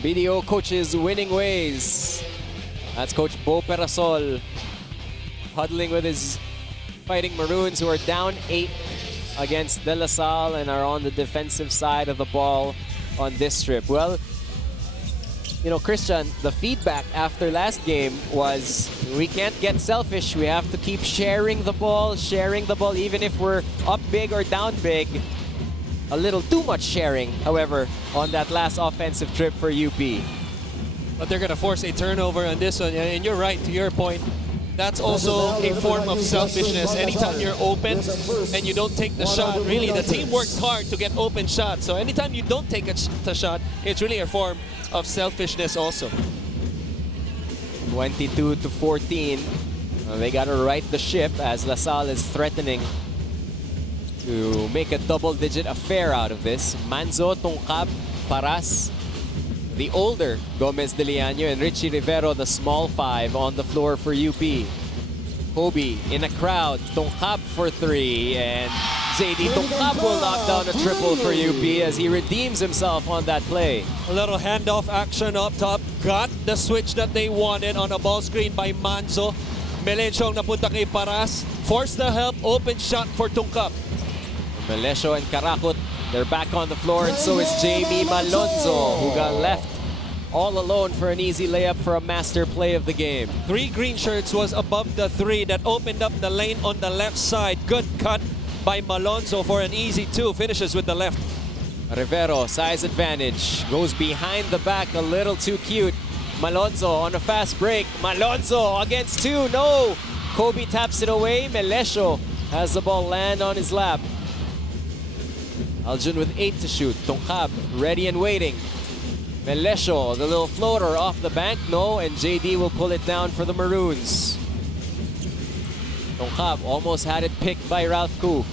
BDO coaches winning ways. That's Coach Bo Perasol huddling with his Fighting Maroons, who are down 8 against De La Salle and are on the defensive side of the ball on this trip. Well, you know, Christian, the feedback after last game was we can't get selfish. We have to keep sharing the ball, even if we're up big or down big. A little too much sharing, however, on that last offensive trip for UP. But they're going to force a turnover on this one. And you're right, to your point. That's also a form of selfishness. Anytime you're open and you don't take the shot, really, the team works hard to get open shots. So anytime you don't take the shot, it's really a form of selfishness also. 22 to 14. They got to right the ship as La Salle is threatening to make a double-digit affair out of this. Manzo, Tongkab, Paras, the older Gomez de Liaño, and Richie Rivero, the small 5, on the floor for UP. Kobe in a crowd, Tongkab for 3, and JD Tongkab will knock down a triple for UP as he redeems himself on that play. A little handoff action up top. Got the switch that they wanted on a ball screen by Manzo. Melencio ang napunta kay Paras. Forced the help, open shot for Tongkab. Melesio and Karakut, they're back on the floor, and so is Jamie Malonzo, who got left all alone for an easy layup for a master play of the game. 3 green shirts was above the 3 that opened up the lane on the left side. Good cut by Malonzo for an easy 2. Finishes with the left. Rivero, size advantage, goes behind the back a little too cute. Malonzo on a fast break. Malonzo against two. No! Kobe taps it away. Melesio has the ball land on his lap. Aljun with 8 to shoot. Tongkab ready and waiting. Melesio, the little floater off the bank. No, and JD will pull it down for the Maroons. Tongkab almost had it picked by Ralph Koo.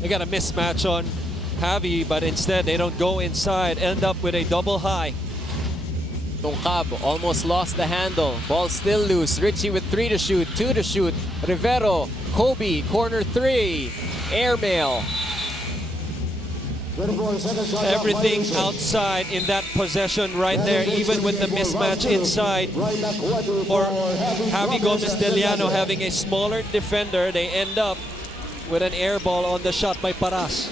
They got a mismatch on Javi, but instead they don't go inside, end up with a double high. Tongkab almost lost the handle. Ball still loose. Richie with 3 to shoot, 2 to shoot. Rivero, Kobe, corner 3. Airmail. 24 seconds shot clock, Everything violation. outside in that possession right there, even with the mismatch inside. Right back, Kuwatu For Javi Javi Gomez Deliano having a smaller defender, they end up with an air ball on the shot by Paras.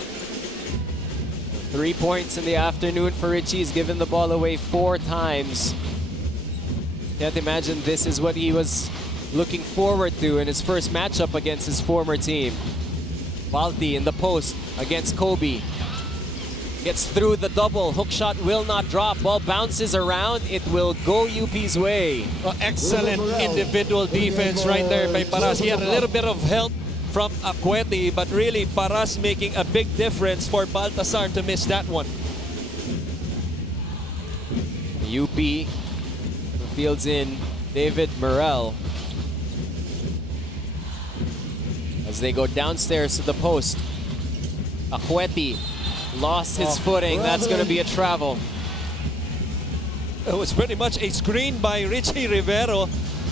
3 points in the afternoon for Richie. He's given the ball away 4 times. Can't imagine this is what he was looking forward to in his first matchup against his former team. Balti in the post against Kobe. Gets through the double. Hook shot will not drop. Ball bounces around. It will go UP's way. Excellent individual defense right there by Paras. He had a little bit of help from Acueti, but really Paras making a big difference for Baltasar to miss that one. UP fields in David Morel as they go downstairs to the post. Acueti lost his footing. That's going to be a travel. It was pretty much a screen by Richie Rivero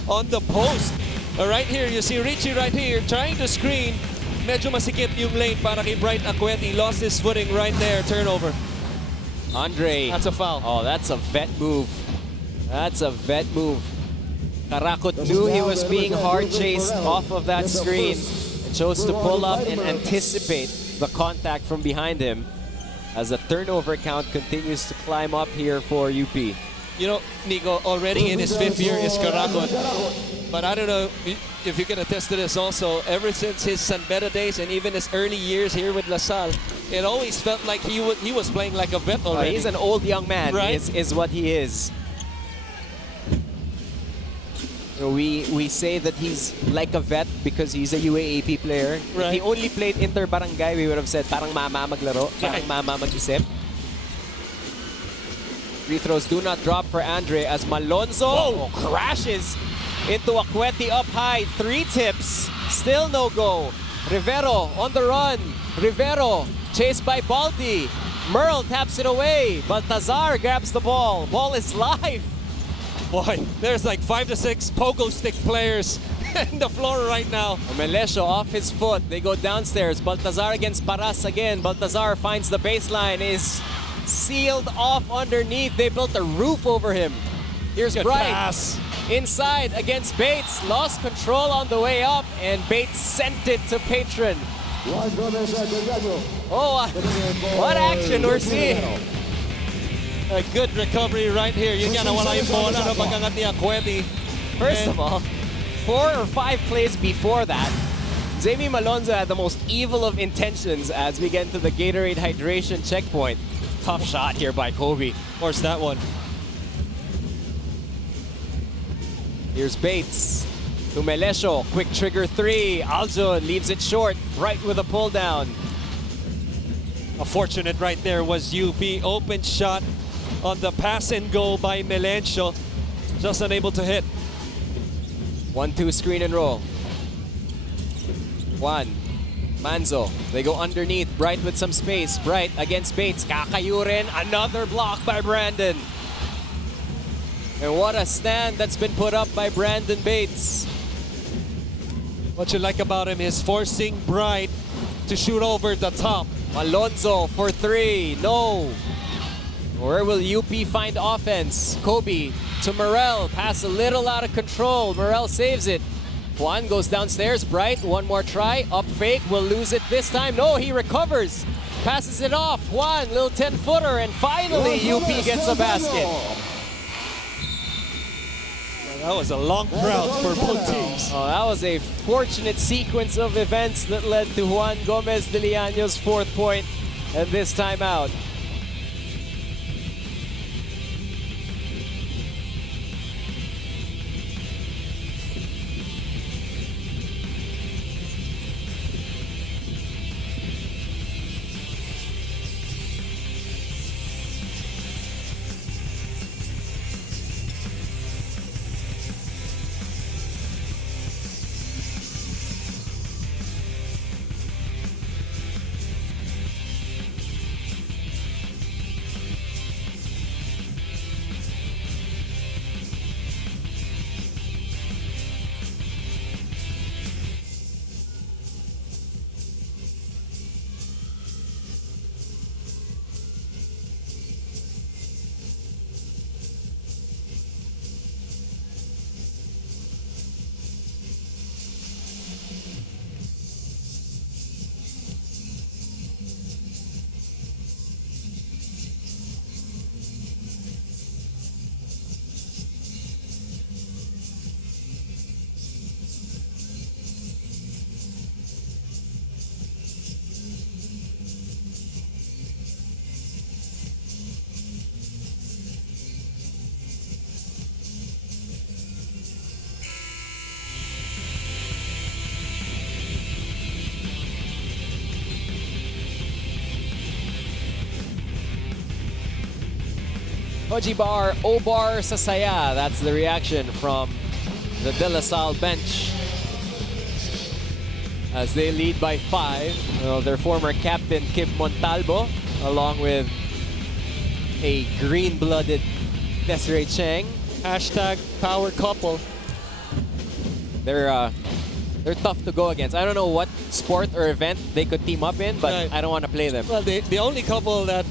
on the post. Right here, you see Richie right here trying to screen. Medyo masikip yung lane para kay Bright Acueti. Lost his footing right there. Turnover. Andre. That's a foul. Oh, that's a vet move. That's a vet move. Karakot knew he was being hard chased off of that screen and chose to pull up and anticipate the contact from behind him as the turnover count continues to climb up here for UP. You know, Nico, already in his 5th year is Karakot. But I don't know if you can attest to this also. Ever since his San Beda days and even his early years here with LaSalle, it always felt like he was playing like a vet already. He's an old young man, right? is what he is. You know, we say that he's like a vet because he's a UAAP player. Right. If he only played inter-barangay, we would have said parang mama maglaro, parang mama mag-isip. Free throws do not drop for Andre as Malonzo crashes into Acueti up high. 3 tips, still no go. Rivero on the run. Rivero chased by Balti. Merle taps it away. Baltazar grabs the ball. Ball is live. Boy, there's like 5 to 6 pogo stick players in the floor right now. Melesio off his foot. They go downstairs. Baltazar against Paras again. Baltazar finds the baseline. Is sealed off underneath. They built a roof over him. Here's Good Bright. pass. Inside against Bates. Lost control on the way up. And Bates sent it to Patron. Oh, what action we're seeing. A good recovery right here. Yun nga, nawala yung bola na pagkangat ni Acueti. First of all, 4 or 5 plays before that, Jamie Malonzo had the most evil of intentions as we get into the Gatorade hydration checkpoint. Tough shot here by Kobe. Of course, that one. Here's Bates to Melesio. Quick trigger 3. Aljo leaves it short. Bright with a pull down. A fortunate right there was UP. Open shot on the pass and go by Melencio. Just unable to hit. 1-2 screen and roll. Juan. Manzo. They go underneath. Bright with some space. Bright against Bates. Kakayurin. Another block by Brandon. And what a stand that's been put up by Brandon Bates. What you like about him is forcing Bright to shoot over the top. Alonzo for 3. No. Where will UP find offense? Kobe to Morel. Pass a little out of control. Morel saves it. Juan goes downstairs. Bright. One more try. Up fake. Will lose it this time. No, he recovers. Passes it off. Juan, little 10-footer. And finally, UP gets a basket. That was a long drought for both teams. Oh, that was a fortunate sequence of events that led to Juan Gomez de Liaño's 4th point and this timeout. Ojibar Obar Sasaya. That's the reaction from the De La Salle bench as they lead by 5. Well, their former captain Kip Montalvo, along with a green-blooded Desiree Cheng. Hashtag power couple. They're tough to go against. I don't know what sport or event they could team up in, but Right. I don't want to play them. Well, the only couple that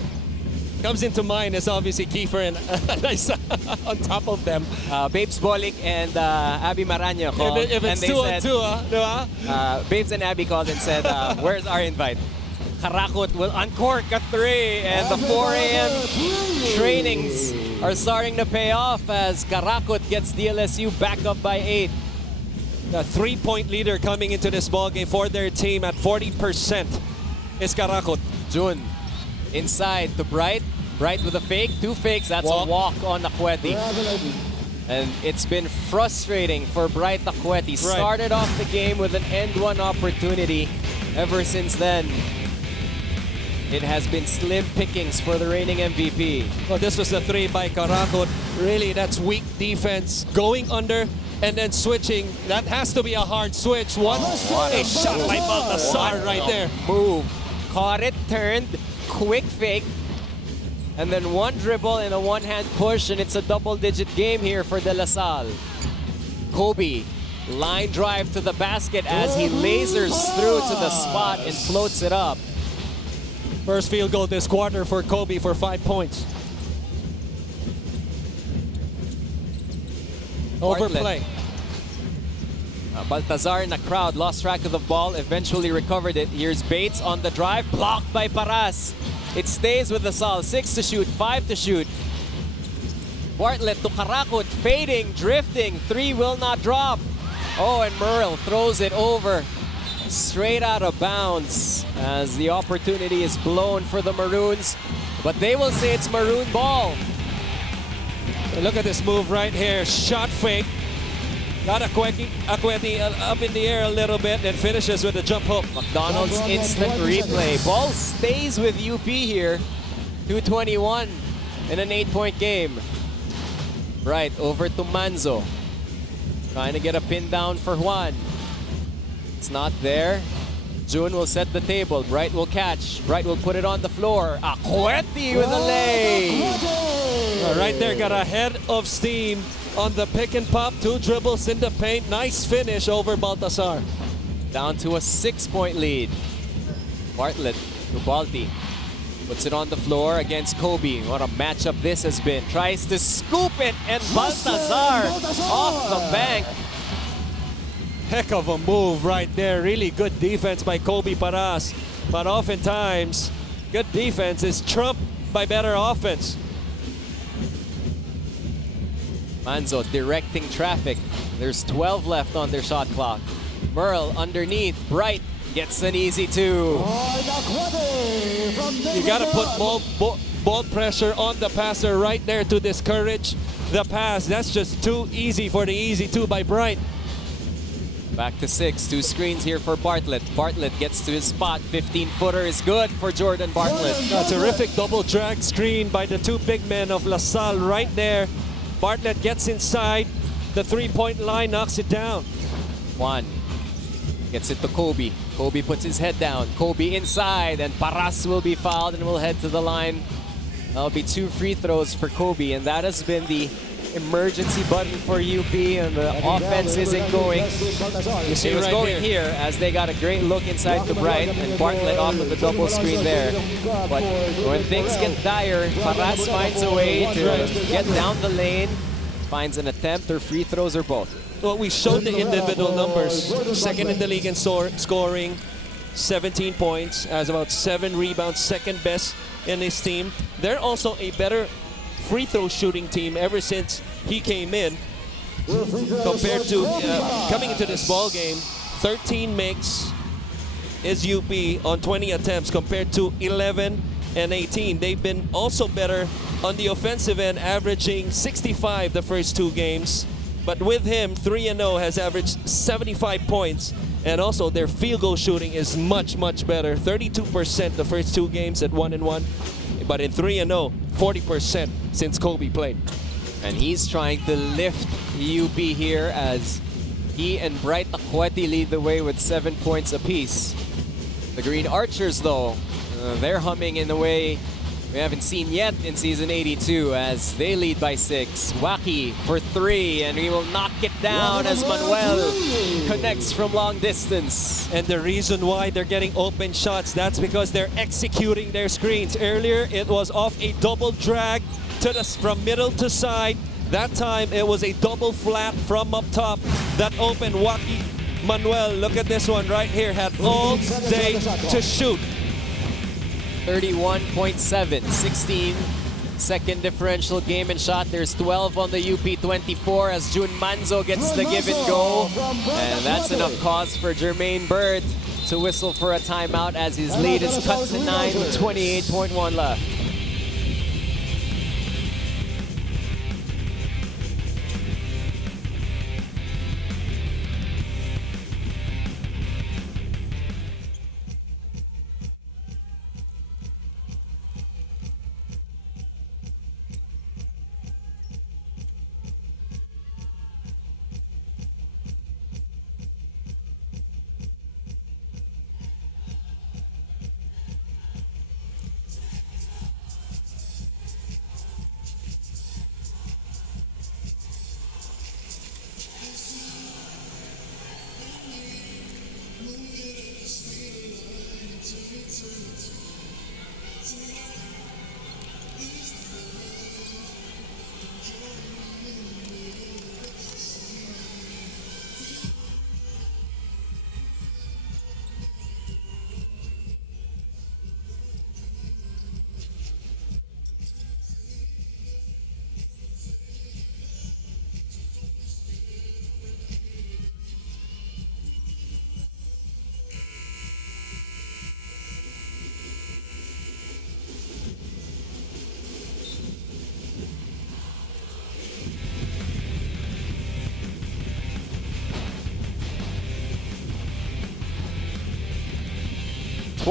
comes into mind is obviously Kiefer and Liza on top of them. Babes Bolik and Abby Maraño called, If and it's they 2-on-2, said, diba? Babes and Abby called and said, where's our invite? Karakot will uncork a 3, and the 4 a.m. trainings are starting to pay off as Karakot gets DLSU back up by 8. The 3-point leader coming into this ballgame for their team at 40% is Karakot. Jun inside to Bright. Bright with a fake, 2 fakes. That's a walk on Nakweti. And it's been frustrating for Bright Nakweti. Started off the game with an end-one opportunity. Ever since then, it has been slim pickings for the reigning MVP. Well, this was a 3 by Karakot. Really, that's weak defense. Going under and then switching. That has to be a hard switch. A shot by Baltasar right there. Move. Caught it, turned, quick fake. And then one dribble and a one-hand push, and it's a double-digit game here for De La Salle. Kobe, line drive to the basket as he lasers through to the spot and floats it up. First field goal this quarter for Kobe for 5 points. Overplay. Baltazar in the crowd lost track of the ball, eventually recovered it. Here's Bates on the drive, blocked by Paras. It stays with the Salle. 6 to shoot, 5 to shoot. Bartlett to Karakot, fading, drifting. 3 will not drop. Oh, and Merle throws it over. Straight out of bounds as the opportunity is blown for the Maroons. But they will say it's Maroon ball. And look at this move right here. Shot fake. Got Akweti up in the air a little bit and finishes with a jump hook. McDonald's instant replay. Ball stays with UP here. 2:21 in an 8-point game. Right, over to Manzo. Trying to get a pin down for Juan. It's not there. June will set the table. Bright will catch. Bright will put it on the floor. Akweti with a lay. Right there, got a head of steam on the pick and pop. 2 dribbles in the paint. Nice finish over Baltasar. Down to a 6-point lead. Bartlett to Balti. Puts it on the floor against Kobe. What a matchup this has been. Tries to scoop it, and Baltazar off the bank. Heck of a move right there. Really good defense by Kobe Paras. But oftentimes, good defense is trumped by better offense. Manzo directing traffic. There's 12 left on their shot clock. Merle underneath. Bright gets an easy 2. You got to put ball pressure on the passer right there to discourage the pass. That's just too easy for the easy 2 by Bright. Back to 6. 2 screens here for Bartlett. Bartlett gets to his spot. 15-footer is good for Jordan Bartlett. A terrific double drag screen by the 2 big men of La Salle right there. Bartlett gets inside the 3-point line, knocks it down. Juan gets it to Kobe. Kobe puts his head down. Kobe inside, and Paras will be fouled and will head to the line. That'll be 2 free throws for Kobe, and that has been the emergency button for UP, and the offense isn't going. You see It was right going here as they got a great look inside to Bright, and Bartlett off of the double screen there. But when things get dire, Paras finds a way to get down the lane, finds an attempt or free throws or both. Well, we showed the individual numbers. Second in the league in scoring, 17 points, has about 7 rebounds, second best in his team. They're also a better free throw shooting team ever since he came in. Compared to coming into this ball game, 13 makes is UP on 20 attempts compared to 11 and 18. They've been also better on the offensive end, averaging 65 the first 2 games. But with him, 3-0 has averaged 75 points. And also their field goal shooting is much, much better. 32% the first 2 games at 1-1. but in 3-0, 40% since Kobe played. And he's trying to lift UP here as he and Bright Akweti lead the way with 7 points apiece. The Green Archers, though, they're humming in a way we haven't seen yet in Season 82 as they lead by 6. Waki for 3, and he will knock it down as Manuel connects from long distance. And the reason why they're getting open shots, that's because they're executing their screens. Earlier, it was off a double drag from middle to side. That time, it was a double flat from up top that opened Waki. Manuel, look at this one right here, had all day to shoot. 31.7, 16-second differential game and shot. There's 12 on the UP 24 as Jun Manzo gets the give and go. And that's enough cause for Jermaine Bird to whistle for a timeout as his lead is cut to 9 with 28.1 left.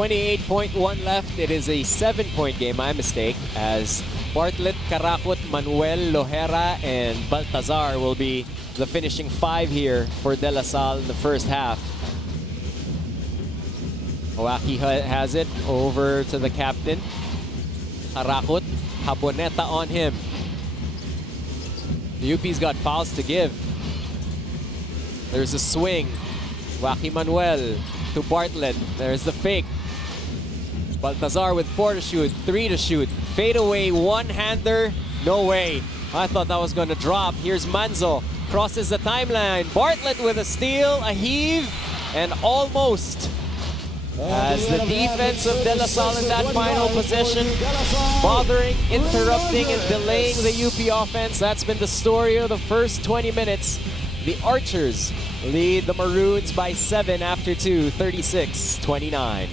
.1 left. It is a 7-point game, my mistake, as Bartlett, Karakot, Manuel, Lohera, and Baltazar will be the finishing 5 here for De La Salle in the first half. Owaki has it over to the captain. Karakot, Haboneta on him. The UP's got fouls to give. There's a swing. Waki Manuel to Bartlett. There's the fake. Baltazar with 4 to shoot, 3 to shoot. Fade away, one-hander, no way. I thought that was going to drop. Here's Manzo, crosses the timeline. Bartlett with a steal, a heave, and almost. As the defense of De La Salle in that final possession, bothering, interrupting, and delaying the UP offense. That's been the story of the first 20 minutes. The Archers lead the Maroons by 7 after 2, 36-29.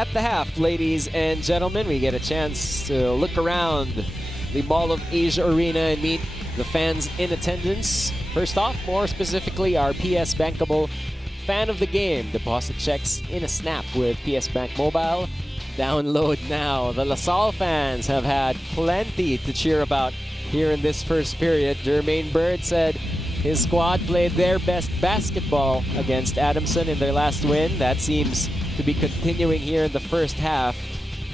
at the half, ladies and gentlemen. We get a chance to look around the Mall of Asia Arena and meet the fans in attendance. First off, more specifically, our PS Bankable fan of the game. Deposit checks in a snap with PS Bank Mobile. Download now. The LaSalle fans have had plenty to cheer about here in this first period. Jermaine Bird said his squad played their best basketball against Adamson in their last win. That seems to be continuing here in the first half.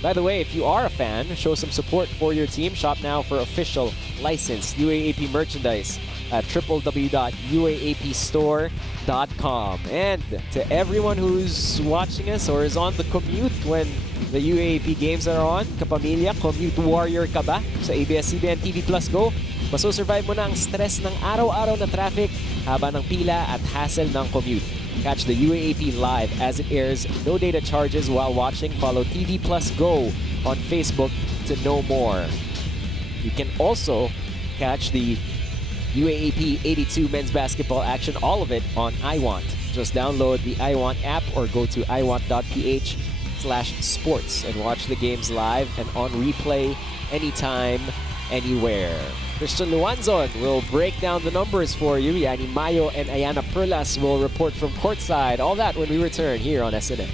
By the way, if you are a fan, show some support for your team. Shop now for official licensed UAAP merchandise at www.uaapstore.com. And to everyone who's watching us or is on the commute when the UAAP games are on, kapamilya, commute warrior ka ba sa ABS-CBN TV Plus Go? Masosurvive mo na ang stress ng araw-araw na traffic haba ng pila at hassle ng commute. Catch the UAAP live as it airs. No data charges while watching. Follow TV Plus Go on Facebook to know more. You can also catch the UAAP 82 men's basketball action, all of it on iWant. Just download the iWant app or go to iwant.ph/sports and watch the games live and on replay anytime, anywhere. Christian Luanzon will break down the numbers for you. Yani Mayo and Ayana Perlas will report from courtside. All that when we return here on SNN.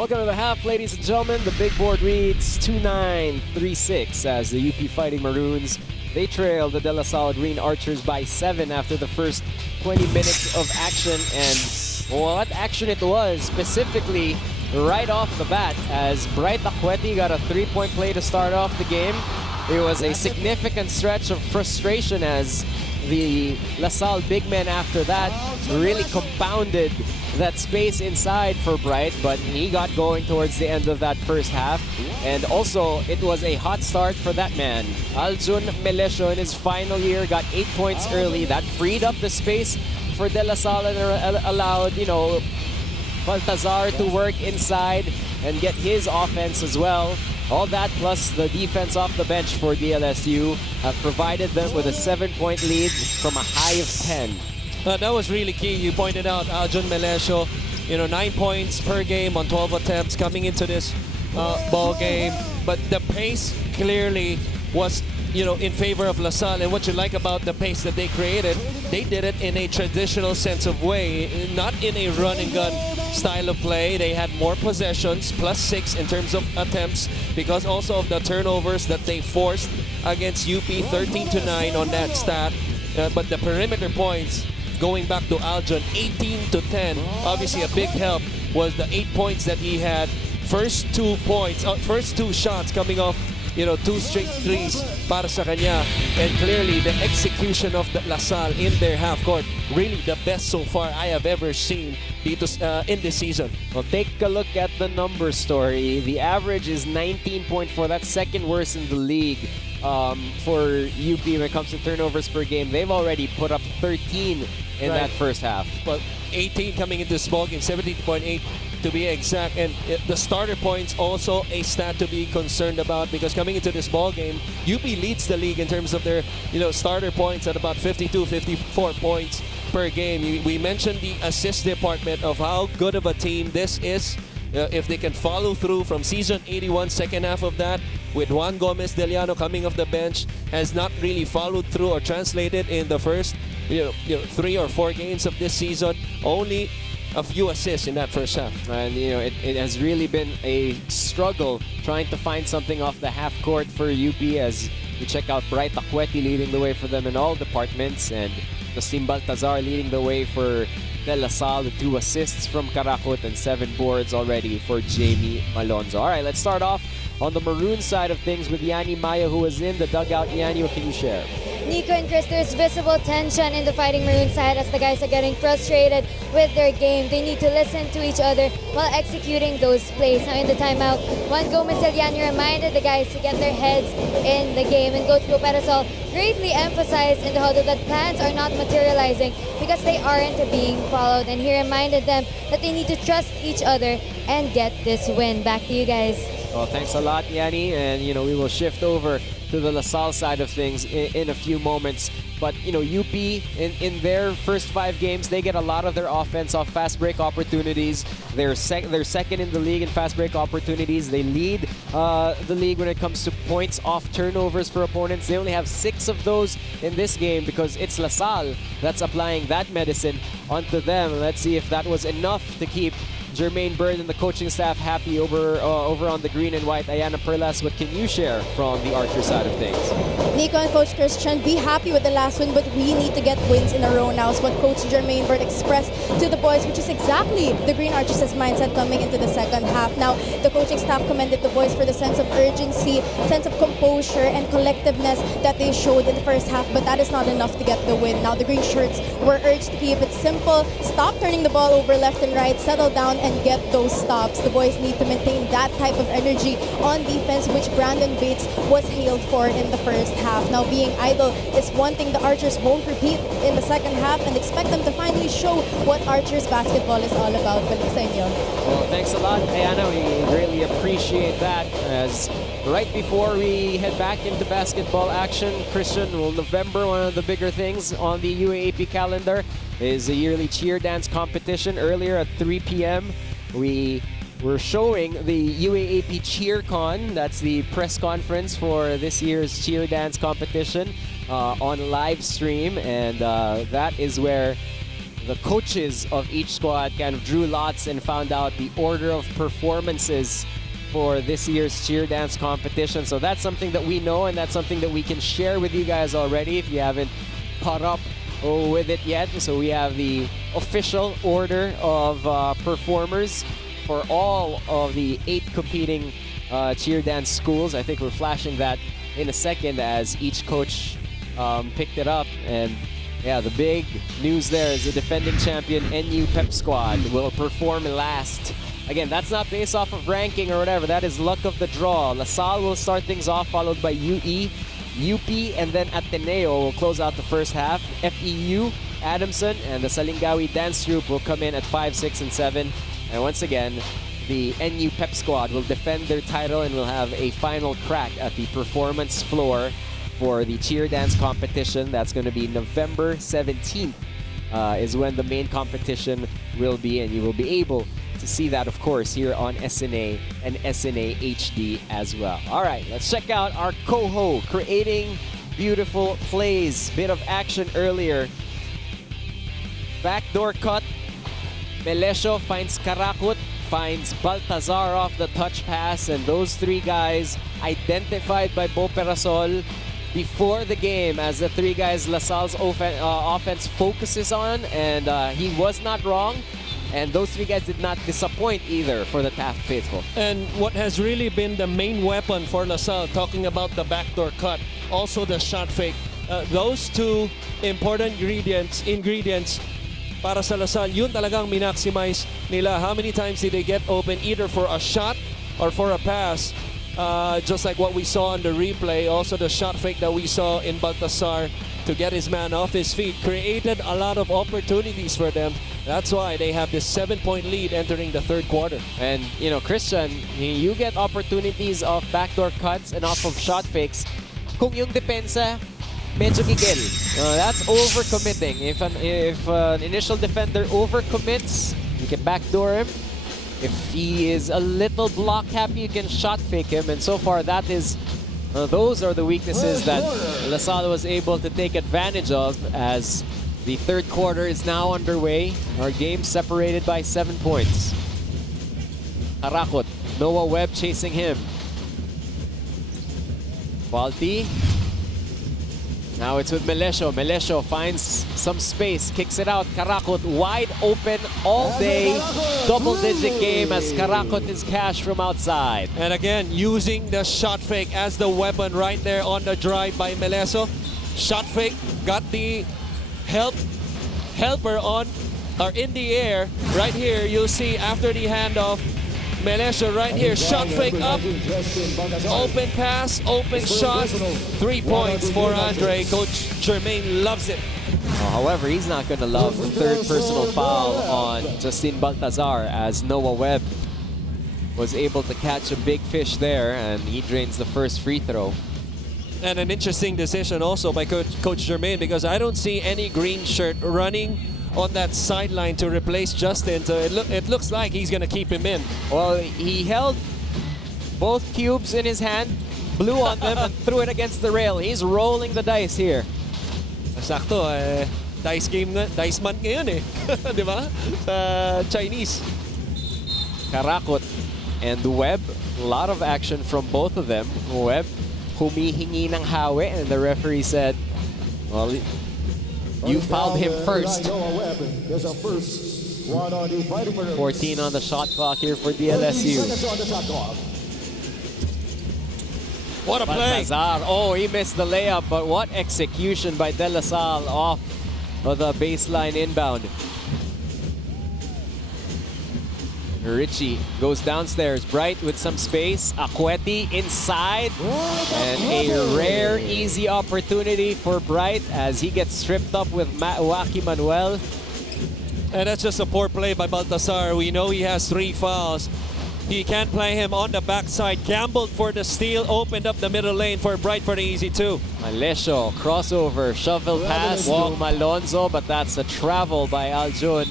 Welcome to the half, ladies and gentlemen. The big board reads 2-9-3-6 as the UP Fighting Maroons, they trail the De La Salle Green Archers by 7 after the first 20 minutes of action. And what action it was, specifically right off the bat, as Bright Acueti got a 3-point play to start off the game. It was a significant stretch of frustration as the La Salle big men after that really compounded that space inside for Bright, but he got going towards the end of that first half. And also, it was a hot start for that man. Aljun Melesio in his final year got 8 points early. That freed up the space for De La Salle and allowed, Baltazar to work inside and get his offense as well. All that plus the defense off the bench for DLSU have provided them with a 7-point lead from a high of 10. That was really key. You pointed out Aljun Melesio, 9 points per game on 12 attempts coming into this ball game. But the pace clearly was, in favor of La Salle. And what you like about the pace that they created, they did it in a traditional sense of way, not in a run and gun style of play. They had more possessions, +6 in terms of attempts, because also of the turnovers that they forced against UP, 13-9 on that stat. But the perimeter points, going back to Aljun, 18-10. Obviously, a big help was the 8 points that he had. First 2 points, first 2 shots coming off, 2 straight threes para sa kanya. And clearly, the execution of the La Salle in their half court, really the best so far I have ever seen dito, in this season. Well, take a look at the number story. The average is 19.4. That's second worst in the league. For UP when it comes to turnovers per game. They've already put up 13 in that first half. But 18 coming into this ball game, 17.8 to be exact. And the starter points also a stat to be concerned about, because coming into this ball game, UP leads the league in terms of their starter points at about 52, 54 points per game. We mentioned the assist department of how good of a team this is. If they can follow through from season 81, second half of that, with Juan Gomez Deliano coming off the bench, has not really followed through or translated in the first 3 or 4 games of this season. Only a few assists in that first half. And it has really been a struggle trying to find something off the half court for UP, as you check out Bright Acueti leading the way for them in all departments, and Justin Baltazar leading the way for De La Salle, the 2 assists from Karakot and 7 boards already for Jamie Malonzo. All right, let's start off on the Maroon side of things with Yanni Maya, who was in the dugout. Yanni, what can you share? Nico and Chris, there's visible tension in the Fighting Maroon side as the guys are getting frustrated with their game. They need to listen to each other while executing those plays. Now in the timeout, Juan Gomez Deliano reminded the guys to get their heads in the game, and Coach Parasol greatly emphasized in the huddle that plans are not materializing because they aren't being followed, and he reminded them that they need to trust each other and get this win. Back to you guys. Well, thanks a lot, Yanni, and we will shift over to the La Salle side of things in a few moments. But UP in their first 5 games, they get a lot of their offense off fast break opportunities. They're second in the league in fast break opportunities. They lead the league when it comes to points off turnovers for opponents. They only have 6 of those in this game because it's La Salle that's applying that medicine onto them. Let's see if that was enough to keep Jermaine Bird and the coaching staff happy over on the green and white. Ayana Perlas, what can you share from the Archer side of things? Nico and Coach Christian, be happy with the last win, but we need to get wins in a row now, is what Coach Jermaine Bird expressed to the boys, which is exactly the Green Archers' mindset coming into the second half. Now, the coaching staff commended the boys for the sense of urgency, sense of composure, and collectiveness that they showed in the first half, but that is not enough to get the win. Now, the Green Shirts were urged to keep it simple, stop turning the ball over left and right, settle down, and get those stops. The boys need to maintain that type of energy on defense, which Brandon Bates was hailed for in the first half. Now, being idle is one thing the Archers won't repeat in the second half, and expect them to finally show what Archers basketball is all about. Balik sa inyo. Well, thanks a lot, Ayana. We really appreciate that. As right before we head back into basketball action, Christian, well, November, one of the bigger things on the UAAP calendar is a yearly cheer dance competition. Earlier at 3 p.m., we were showing the UAAP CheerCon. That's the press conference for this year's cheer dance competition on live stream, and that is where the coaches of each squad kind of drew lots and found out the order of performances for this year's cheer dance competition. So that's something that we know, and that's something that we can share with you guys already if you haven't caught up with it yet. So we have the official order of performers for all of the 8 competing cheer dance schools. I think we're flashing that in a second as each coach picked it up. And yeah, the big news there is the defending champion NU Pep Squad will perform last. Again, that's not based off of ranking or whatever. That is luck of the draw. LaSalle will start things off, followed by UE, UP, and then Ateneo will close out the first half. FEU, Adamson, and the Salingawi Dance Troupe will come in at 5, 6, and 7. And once again, the NU Pep Squad will defend their title and will have a final crack at the performance floor for the cheer dance competition. That's going to be November 17th is when the main competition will be, and you will be able to see that, of course, here on SNA and SNA HD as well. All right, let's check out our Coho creating beautiful plays. Bit of action earlier. Backdoor cut. Melesio finds Karakut, finds Baltazar off the touch pass, and those 3 guys identified by Bo Perasol before the game as the 3 guys LaSalle's offense focuses on, and he was not wrong. And those 3 guys did not disappoint either for the Taft faithful. And what has really been the main weapon for LaSalle, talking about the backdoor cut, also the shot fake, those 2 important ingredients para sa LaSalle, yun talagang minaximize nila. How many times did they get open either for a shot or for a pass? Just like what we saw on the replay, also the shot fake that we saw in Baltasar to get his man off his feet created a lot of opportunities for them. That's why they have this 7-point lead entering the 3rd quarter. And, you know, Christian, you get opportunities of backdoor cuts and off of shot fakes. Kung yung depensa, medyo gigil. That's overcommitting. If an initial defender overcommits, you can backdoor him. If he is a little block happy, you can shot fake him. And so far, that is those are the weaknesses that LaSalle was able to take advantage of as the 3rd quarter is now underway. Our game separated by 7 points. Harakot, Noah Webb chasing him. Balti. Now it's with Melesio. Melesio finds some space, kicks it out. Karakot wide open all day. Double-digit game as Karakot is cashed from outside. And again, using the shot fake as the weapon right there on the drive by Melesio. Shot fake, got the helper on or in the air. Right here, you'll see after the handoff, Melesio right here, shot fake up, open pass, open shot, 3 points for Andre. Coach Jermaine loves it. However, he's not going to love the 3rd personal foul on Justin Baltazar as Noah Webb was able to catch a big fish there, and he drains the first free throw. And an interesting decision also by Coach Jermaine, because I don't see any green shirt running on that sideline to replace Justin. So it looks like he's going to keep him in. Well, he held both cubes in his hand, blew on them, and threw it against the rail. He's rolling the dice here. Sakto, dice game nga, dice month ngayon eh. Di ba? Sa Chinese. Karakot and Webb, a lot of action from both of them. Webb humihingi ng hawi, and the referee said, well, you fouled him first. 14 on the shot clock here for DLSU. What a play! Baltazar, oh, he missed the layup, but what execution by De La Salle off of the baseline inbound. Richie goes downstairs, Bright with some space. Akweti inside, and a rare, easy opportunity for Bright as he gets stripped up with Joaquin Manuel. And that's just a poor play by Baltasar. We know he has 3 fouls. He can't play him on the backside. Gambled for the steal, opened up the middle lane for Bright for the easy 2. Malesio, crossover, shovel pass to Malonzo, but that's a travel by Aljun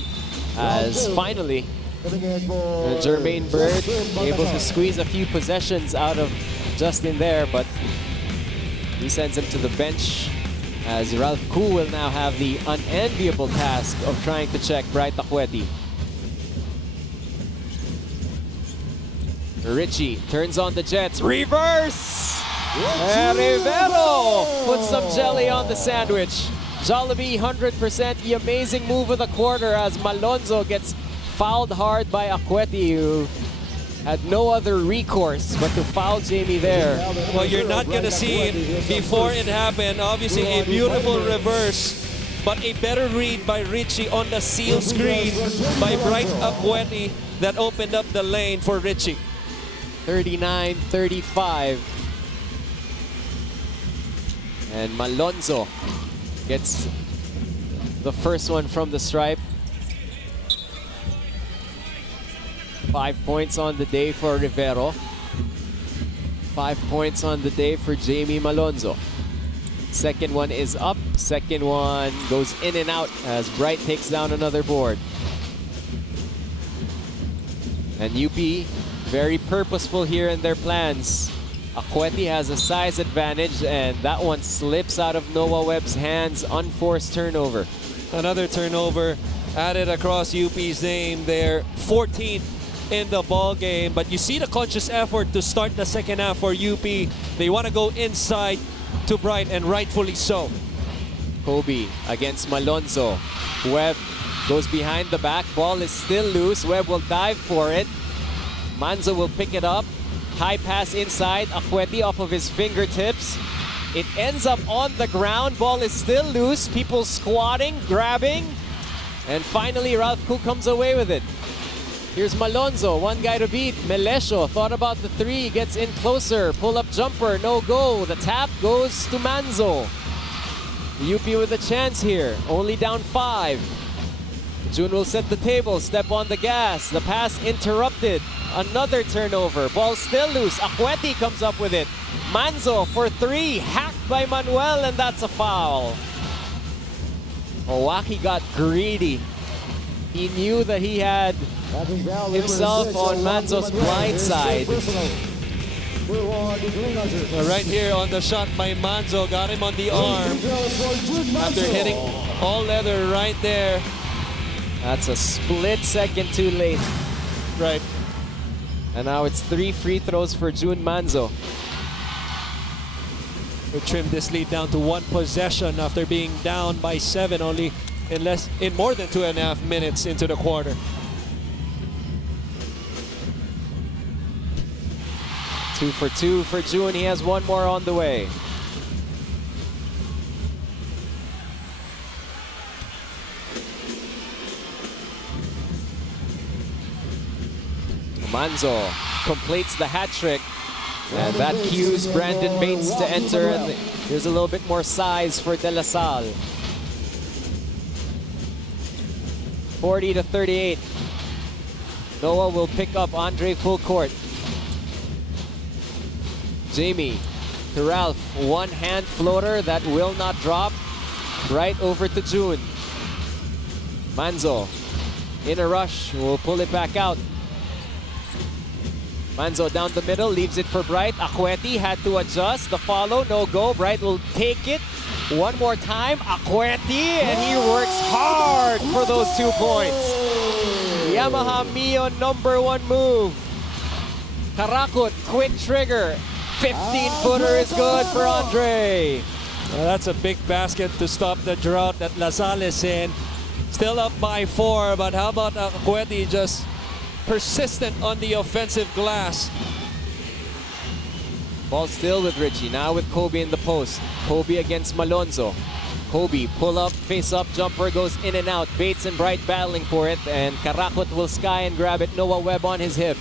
as finally Jermaine Bird able to squeeze a few possessions out of Justin there, but he sends him to the bench as Ralph Koo will now have the unenviable task of trying to check Bright Akweti. Richie turns on the Jets. Reverse! And Rivero puts some jelly on the sandwich. Jollibee 100% the amazing move of the quarter as Malonzo gets fouled hard by Akweti, who had no other recourse but to foul Jamie there. Well, you're not going to see it before it happened. Obviously, a beautiful reverse, but a better read by Richie on the seal screen by Bright Akweti that opened up the lane for Richie. 39-35. And Malonzo gets the first one from the stripe. 5 points on the day for Rivero. 5 points on the day for Jamie Malonzo. Second one is up. Second one goes in and out as Bright takes down another board. And UP very purposeful here in their plans. Akweti has a size advantage and that one slips out of Noah Webb's hands. Unforced turnover. Another turnover added across UP's name there. 14th in the ball game, but you see the conscious effort to start the second half for UP. They want to go inside to Bright, and rightfully so. Kobe against Malonzo. Webb goes behind the back. Ball is still loose. Webb will dive for it. Manzo will pick it up. High pass inside. Akweti off of his fingertips. It ends up on the ground. Ball is still loose. People squatting, grabbing. And finally, Ralph Koo comes away with it. Here's Malonzo, one guy to beat. Melesio thought about the three, gets in closer. Pull-up jumper, no go. The tap goes to Manzo. UP with a chance here, only down 5. June will set the table, step on the gas. The pass interrupted. Another turnover. Ball still loose. Akweti comes up with it. Manzo for 3. Hacked by Manuel, and that's a foul. Owaki got greedy. He knew that he had himself on Manzo's blind side. Right here on the shot by Manzo, got him on the arm after hitting all leather right there. That's a split second too late. Right. And now it's 3 free throws for June Manzo. We trimmed this lead down to 1 possession after being down by 7 only in more than 2.5 minutes into the quarter. Two for 2 for June. He has one more on the way. Manzo completes the hat trick. And that cues Brandon Bates to enter. And here's a little bit more size for De La Salle. 40-38. Noah will pick up Andre full court. Jamie to Ralph. One hand floater that will not drop. Right over to June. Manzo in a rush. Will pull it back out. Manzo down the middle, leaves it for Bright. Akweti had to adjust. The follow, no go. Bright will take it. One more time, Akweti, and he works hard for those 2 points. Yamaha Mio #1 move. Karakut, quick trigger. 15-footer is good for Andre. Well, that's a big basket to stop the drought that La Salle is in. Still up by 4, but how about Akweti just persistent on the offensive glass? Ball still with Richie, now with Kobe in the post. Kobe against Malonzo. Kobe, pull up, face up, jumper goes in and out. Bates and Bright battling for it, and Karakut will sky and grab it. Noah Webb on his hip.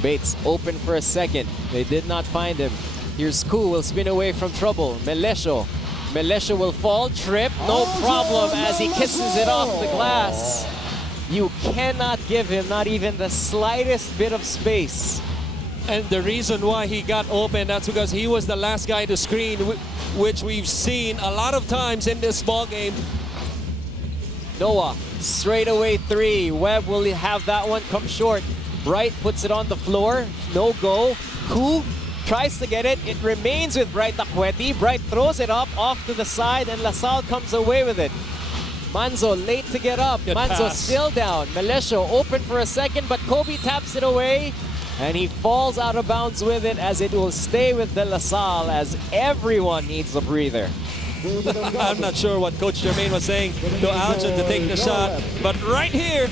Bates open for a second. They did not find him. Here's Koo, will spin away from trouble. Melesio. Melesio will fall, trip, no problem as he kisses it off the glass. You cannot give him not even the slightest bit of space. And the reason why he got open, that's because he was the last guy to screen, which we've seen a lot of times in this ball game. Noah, straight away 3. Webb will have that one come short. Bright puts it on the floor, no go. Koo tries to get it. It remains with Bright Akweti. Bright throws it up off to the side, and LaSalle comes away with it. Manzo late to get up. Good Manzo pass. still down. Melesio open for a second, but Kobe taps it away. And he falls out of bounds with it as it will stay with De La Salle as everyone needs a breather. I'm not sure what Coach Jermaine was saying to Aljon to take the shot, but right here,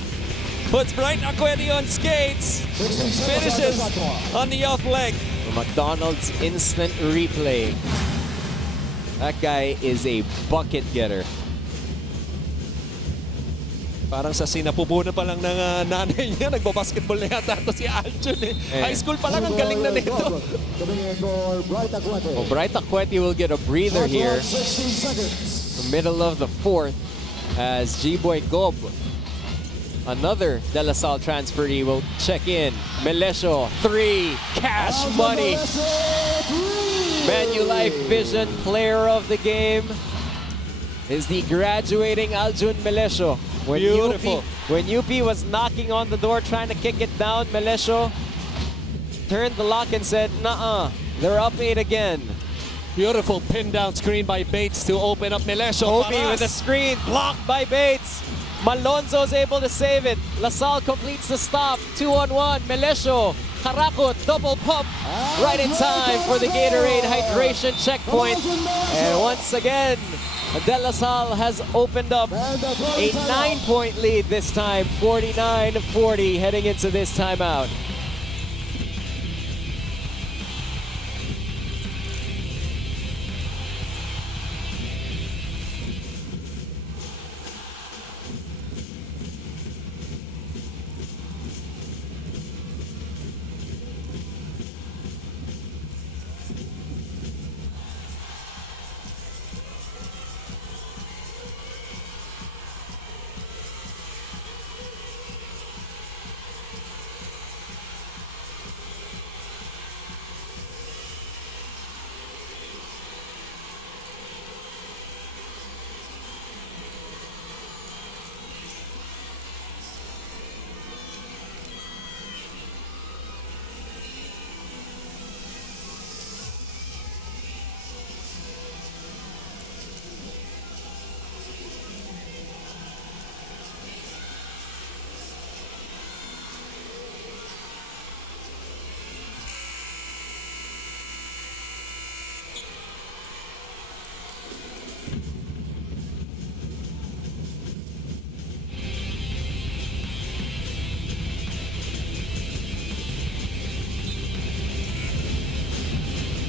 puts Bright Akweti on skates, finishes on the off leg. McDonald's instant replay. That guy is a bucket getter. Parang sa sinapupunan pa lang ng nanay niya, nagbabasketball na yata ito si Aljon eh. High school pa lang, ang galing na nito. Well, Bright Akweti will get a breather here. The middle of the fourth as G-Boy Gob, another De La Salle transferee, will check in. Melesio, 3, cash money. Manulife Vision player of the game is the graduating Aljun Melesio. Beautiful. When UP was knocking on the door trying to kick it down, Melesio turned the lock and said, "Nuh-uh, they're up 8 again." Beautiful pin down screen by Bates to open up Melesio. Kobe with a screen blocked by Bates. Malonzo's able to save it. LaSalle completes the stop. 2-on-1. Melesio, Karakot, double pump right in time for the Gatorade hydration checkpoint. And once again, De La Salle has opened up a 9-point lead this time, 49-40 heading into this timeout.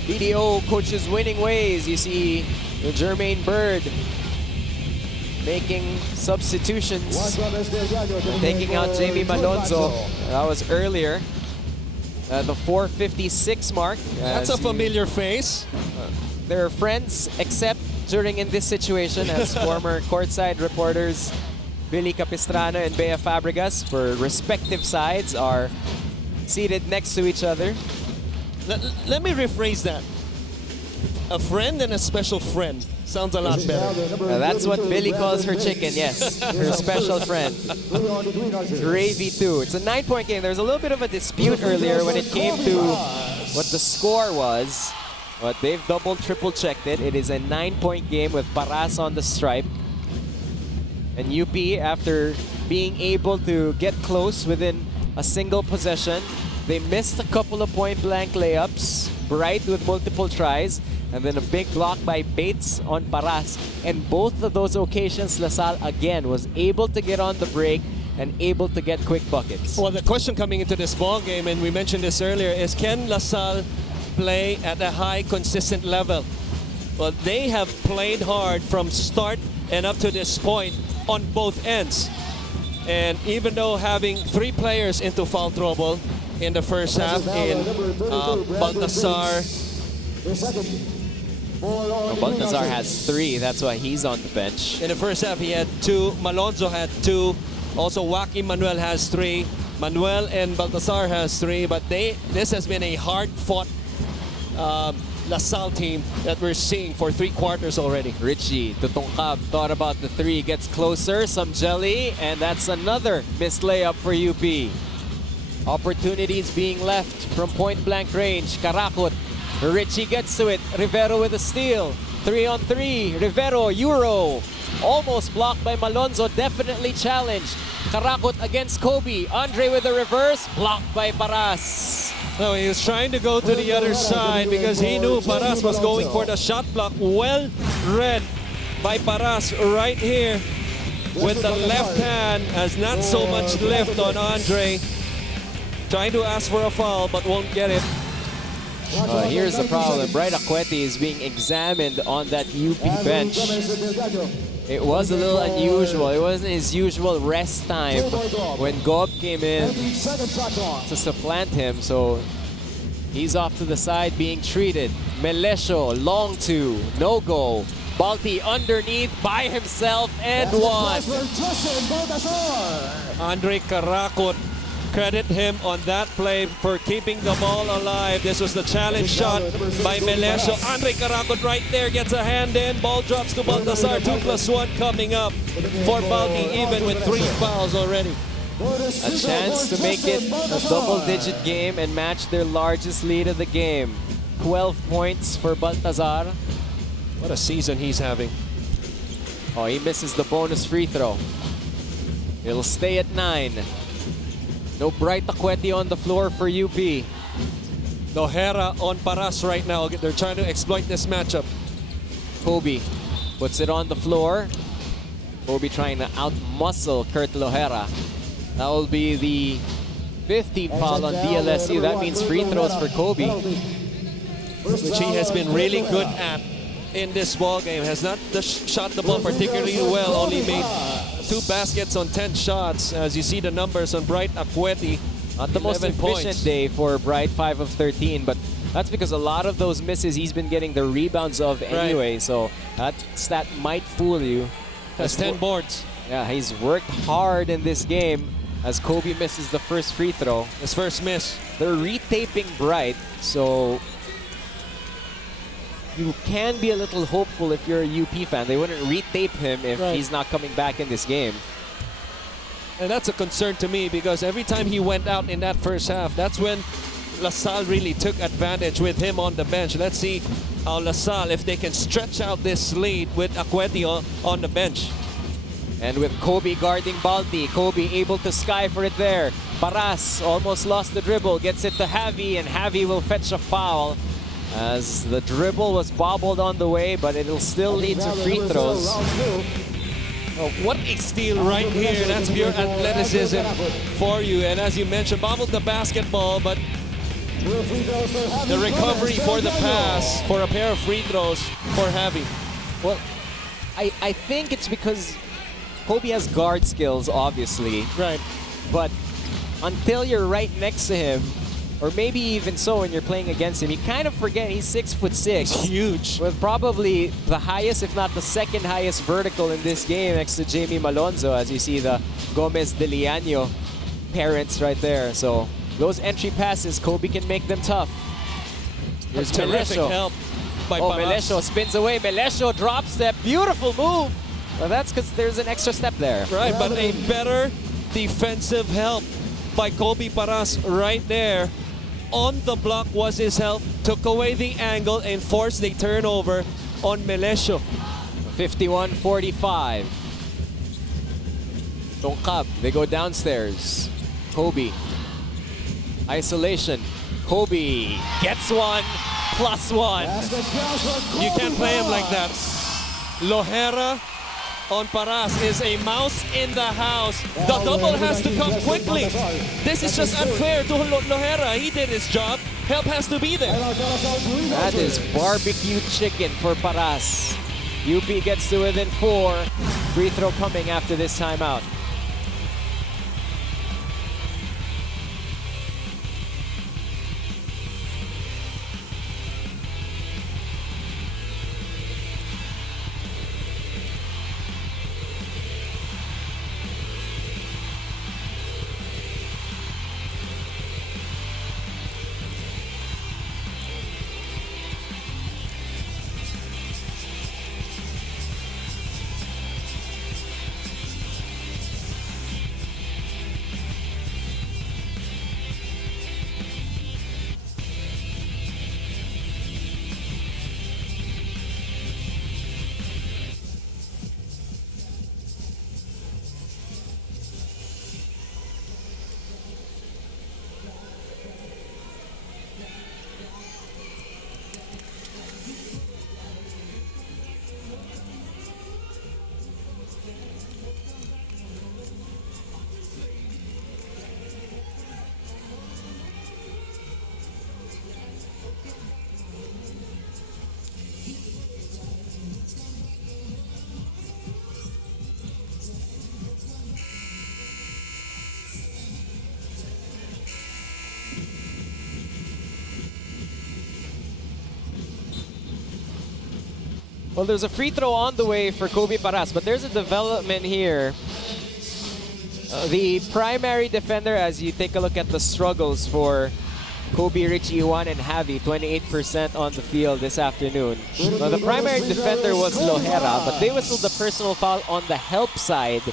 BDO coaches winning ways. You see Jermaine Bird making substitutions, taking out Jamie Malonzo. That was earlier. The 4:56 mark. That's a familiar face. They're friends, except during in this situation as former courtside reporters Billy Capistrano and Bea Fabregas for respective sides are seated next to each other. Let me rephrase that. A friend and a special friend. Sounds a lot better. That's what Billy calls her chicken, yes. Her special friend. Gravy too. It's a 9-point game. There was a little bit of a dispute earlier when it came to what the score was. But they've double, triple checked it. It is a 9-point game with Paras on the stripe. And UP, after being able to get close within a single possession, they missed a couple of point-blank layups. Bright with multiple tries. And then a big block by Bates on Paras. And both of those occasions, LaSalle again was able to get on the break and able to get quick buckets. Well, the question coming into this ball game, and we mentioned this earlier, is can LaSalle play at a high, consistent level? Well, they have played hard from start and up to this point on both ends. And even though having 3 players into foul trouble in the first half in Baltasar. Baltazar has 3, that's why he's on the bench. In the first half, he had 2. Malonzo had 2. Also, Joaquin Manuel has 3. Manuel and Baltasar has 3. But this has been a hard-fought LaSalle team that we're seeing for 3 quarters already. Richie Tutungkab thought about the 3, gets closer, some jelly, and that's another missed layup for UP. Opportunities being left from point-blank range. Karakot Richie gets to it. Rivero with a steal. 3-on-3. Rivero, Euro. Almost blocked by Malonzo. Definitely challenged. Karakot against Kobe. Andre with a reverse. Blocked by Paras. No, he was trying to go to the other side because he knew Paras was going for the shot block. Well read by Paras right here with the left hand. Has not so much lift on Andre. Trying to ask for a foul but won't get it. Here's the problem. Bright Akweti is being examined on that UP bench. It was a little unusual. It wasn't his usual rest time when Gob came in to supplant him. So he's off to the side being treated. Melesio, long two, no go. Balti underneath by himself and one. Andre Karakot, credit him on that play for keeping the ball alive. This was the challenge shot by Melesio. Andre Karakot right there gets a hand in. Ball drops to Baltasar. 2+1 coming up for Balti, even with 3 fouls already. A chance to make it a double-digit game and match their largest lead of the game. 12 points for Baltazar. What a season he's having. Oh, he misses the bonus free throw. It'll stay at 9. No Bright Akweti on the floor for UP. Lohera on Paras right now. They're trying to exploit this matchup. Kobe puts it on the floor. Kobe trying to out-muscle Kurt Lohera. That will be the 15th foul on DLSU. That means free throws for Kobe. Which he has been really good at in this ball game. Has not shot the ball particularly well. Only made 2 baskets on 10 shots. As you see the numbers on Bright Akweti. Not the most efficient day for Bright, 5 of 13, but that's because a lot of those misses he's been getting the rebounds of anyway. Right. So that stat might fool you. Has 10 boards. Yeah, he's worked hard in this game as Kobe misses the first free throw. His first miss. They're retaping Bright, so you can be a little hopeful if you're a UP fan. They wouldn't retape him if he's not coming back in this game. And that's a concern to me because every time he went out in that first half, that's when LaSalle really took advantage with him on the bench. Let's see how LaSalle, if they can stretch out this lead with Akweti on the bench. And with Kobe guarding Balti, Kobe able to sky for it there. Paras almost lost the dribble, gets it to Javi, and Javi will fetch a foul as the dribble was bobbled on the way, but it'll still lead to free throws. Oh, what a steal right here. That's pure athleticism for you. And as you mentioned, bobbled the basketball, but the recovery for the pass for a pair of free throws for Javi. Well, I think it's because Kobe has guard skills, obviously. Right. But until you're right next to him, or maybe even so when you're playing against him, you kind of forget he's 6'6". He's huge. With probably the highest, if not the second highest vertical in this game next to Jamie Malonzo, as you see the Gomez de Liano parents right there. So those entry passes, Kobe can make them tough. There's terrific help by Paras. Melesio spins away. Melesio drop step. Beautiful move. Well, that's because there's an extra step there. Right, but a better defensive help by Kobe Paras right there. On the block was his help, took away the angle and forced the turnover on Melesio. 51-45. Tongkab, they go downstairs. Kobe. Isolation. Kobe gets one, +1. You can't play him like that. Lohera on Paras is a mouse in the house. The double has to come quickly. This is just unfair to Lohera. He did his job. Help has to be there. That is barbecue chicken for Paras. UP gets to within 4. Free throw coming after this timeout. Well, there's a free throw on the way for Kobe Paras, but there's a development here. The primary defender, as you take a look at the struggles for Kobe, Richie, Juan, and Javi, 28% on the field this afternoon. Now, the primary defender was Lohera, but they whistled the personal foul on the help side.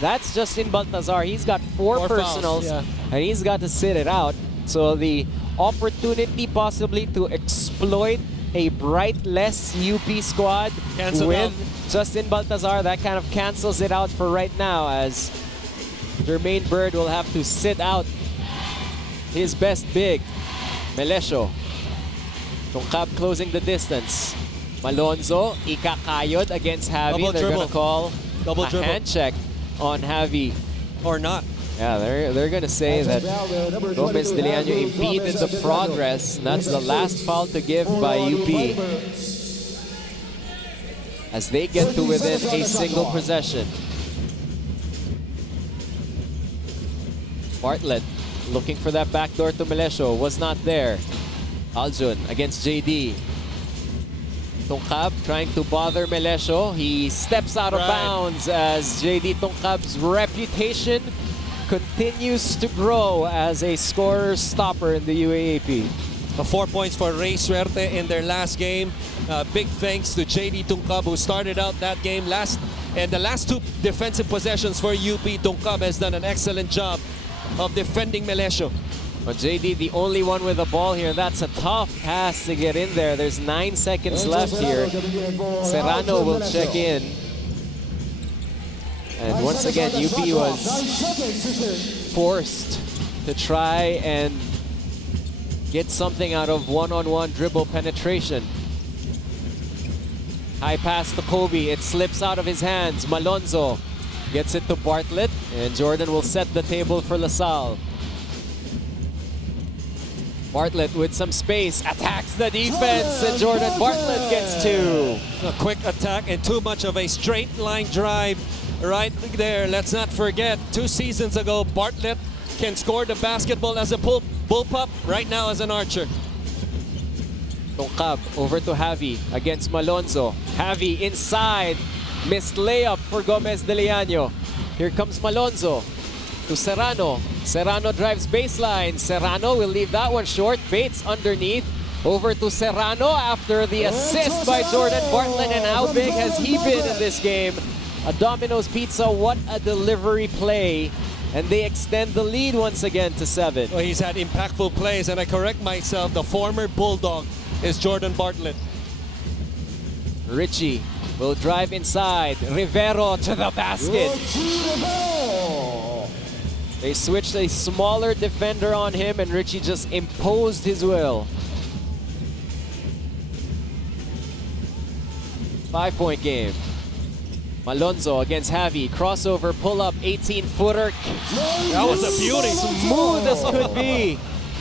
That's Justin Baltazar. He's got four personals, and he's got to sit it out. So the opportunity possibly to exploit a bright-less UP squad with Justin Baltazar, that kind of cancels it out for right now, as Jermaine Bird will have to sit out his best big, Melesio. Tungkab closing the distance. Malonzo, ikakayod against Javi. They're going to call a hand check on Javi. Or not. Yeah, they're going to say that Gomez Diliano impeded the progress. And that's the last foul to give by UP, as they get to within a single possession. Bartlett looking for that backdoor to Melesio, was not there. Aljun against JD. Tungkab trying to bother Melesio. He steps out of bounds as JD Tungkab's reputation continues to grow as a scorer stopper in the UAAP. 4 points for Rey Suerte in their last game. Big thanks to JD Tungkab, who started out that game last. And the last two defensive possessions for UP, Tungkab has done an excellent job of defending Melesio. But JD, the only one with the ball here. That's a tough pass to get in there. There's 9 seconds left here. Serrano will check in. And once again, UP was forced to try and get something out of one-on-one dribble penetration. High pass to Kobe. It slips out of his hands. Malonzo gets it to Bartlett, and Jordan will set the table for LaSalle. Bartlett with some space, attacks the defense, and Jordan Bartlett gets two. A quick attack and too much of a straight line drive right there. Let's not forget, 2 seasons ago, Bartlett can score the basketball as a bullpup, right now as an archer. Tungkab over to Javi against Malonzo. Javi inside, missed layup for Gomez Diliano. Here comes Malonzo to Serrano. Serrano drives baseline. Serrano will leave that one short. Bates underneath. Over to Serrano after the assist by Jordan Bartlett. And how big has he been in this game? A Domino's Pizza, what a delivery play. And they extend the lead once again to 7. Well, he's had impactful plays, and I correct myself, the former Bulldog is Jordan Bartlett. Richie will drive inside. Rivero to the basket. They switched a smaller defender on him, and Richie just imposed his will. 5-point game. Malonzo against Javi. Crossover, pull-up, 18-footer. That was a beauty. Smooth as could be.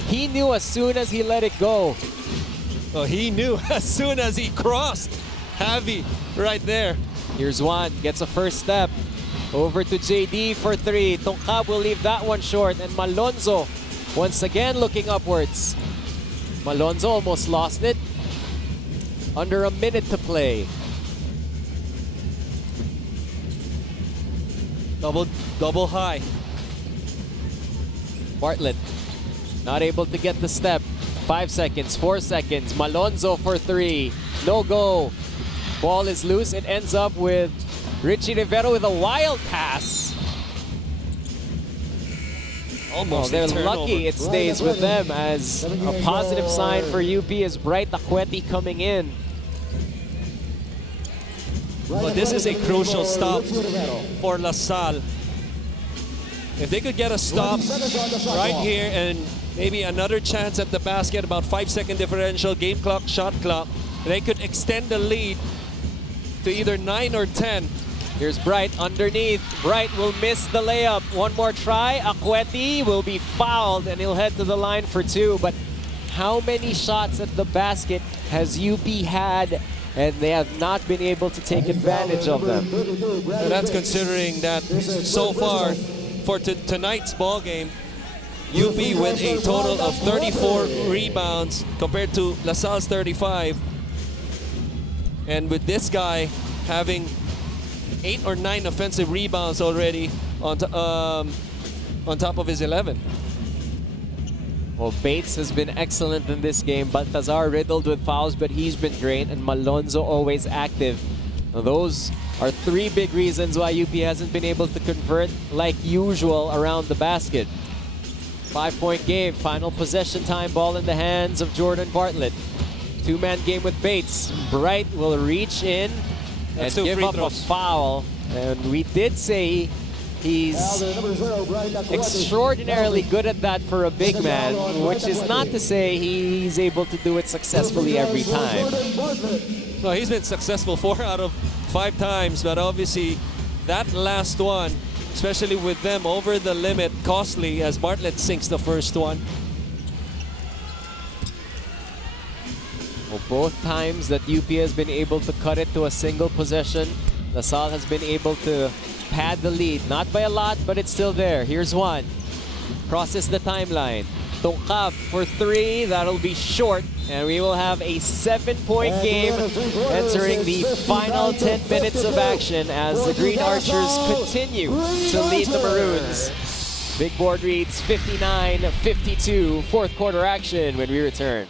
He knew as soon as he let it go. Well, he knew as soon as he crossed Javi right there. Here's Juan, gets a first step. Over to JD for 3. Tungkab will leave that one short. And Malonzo once again looking upwards. Malonzo almost lost it. Under a minute to play. Double high. Bartlett not able to get the step. 5 seconds, 4 seconds. Malonzo for 3. No go. Ball is loose. It ends up with Richie Rivero with a wild pass. Almost they're lucky it stays with them, as a positive sign for UP is Bright Akweti coming in. But this is a crucial stop for LaSalle. If they could get a stop right here and maybe another chance at the basket, about 5-second differential, game clock, shot clock, they could extend the lead to either 9 or 10. Here's Bright underneath. Bright will miss the layup. One more try. Akweti will be fouled, and he'll head to the line for 2. But how many shots at the basket has UP had, and they have not been able to take advantage of them? And that's considering that so far for tonight's ball game, UP with a total of 34 rebounds compared to LaSalle's 35. And with this guy having 8 or 9 offensive rebounds already on top of his 11. Well, Bates has been excellent in this game. Baltazar riddled with fouls, but he's been great. And Malonzo always active. Now, those are 3 big reasons why UP hasn't been able to convert like usual around the basket. 5-point game, final possession time, ball in the hands of Jordan Bartlett. 2-man game with Bates. Bright will reach in and give up a foul. And we did say he's extraordinarily good at that for a big man, which is not to say he's able to do it successfully every time. No, he's been successful 4 out of 5 times, but obviously that last one, especially with them over the limit, costly as Bartlett sinks the first one. Well, both times that UP has been able to cut it to a single possession, LaSalle has been able to pad the lead. Not by a lot, but it's still there. Here's one. Crosses the timeline. Tongkab for 3. That'll be short. And we will have a 7-point game entering the final 10 minutes of action as the Green Archers continue to lead the Maroons. Big board reads 59-52. Fourth quarter action when we return.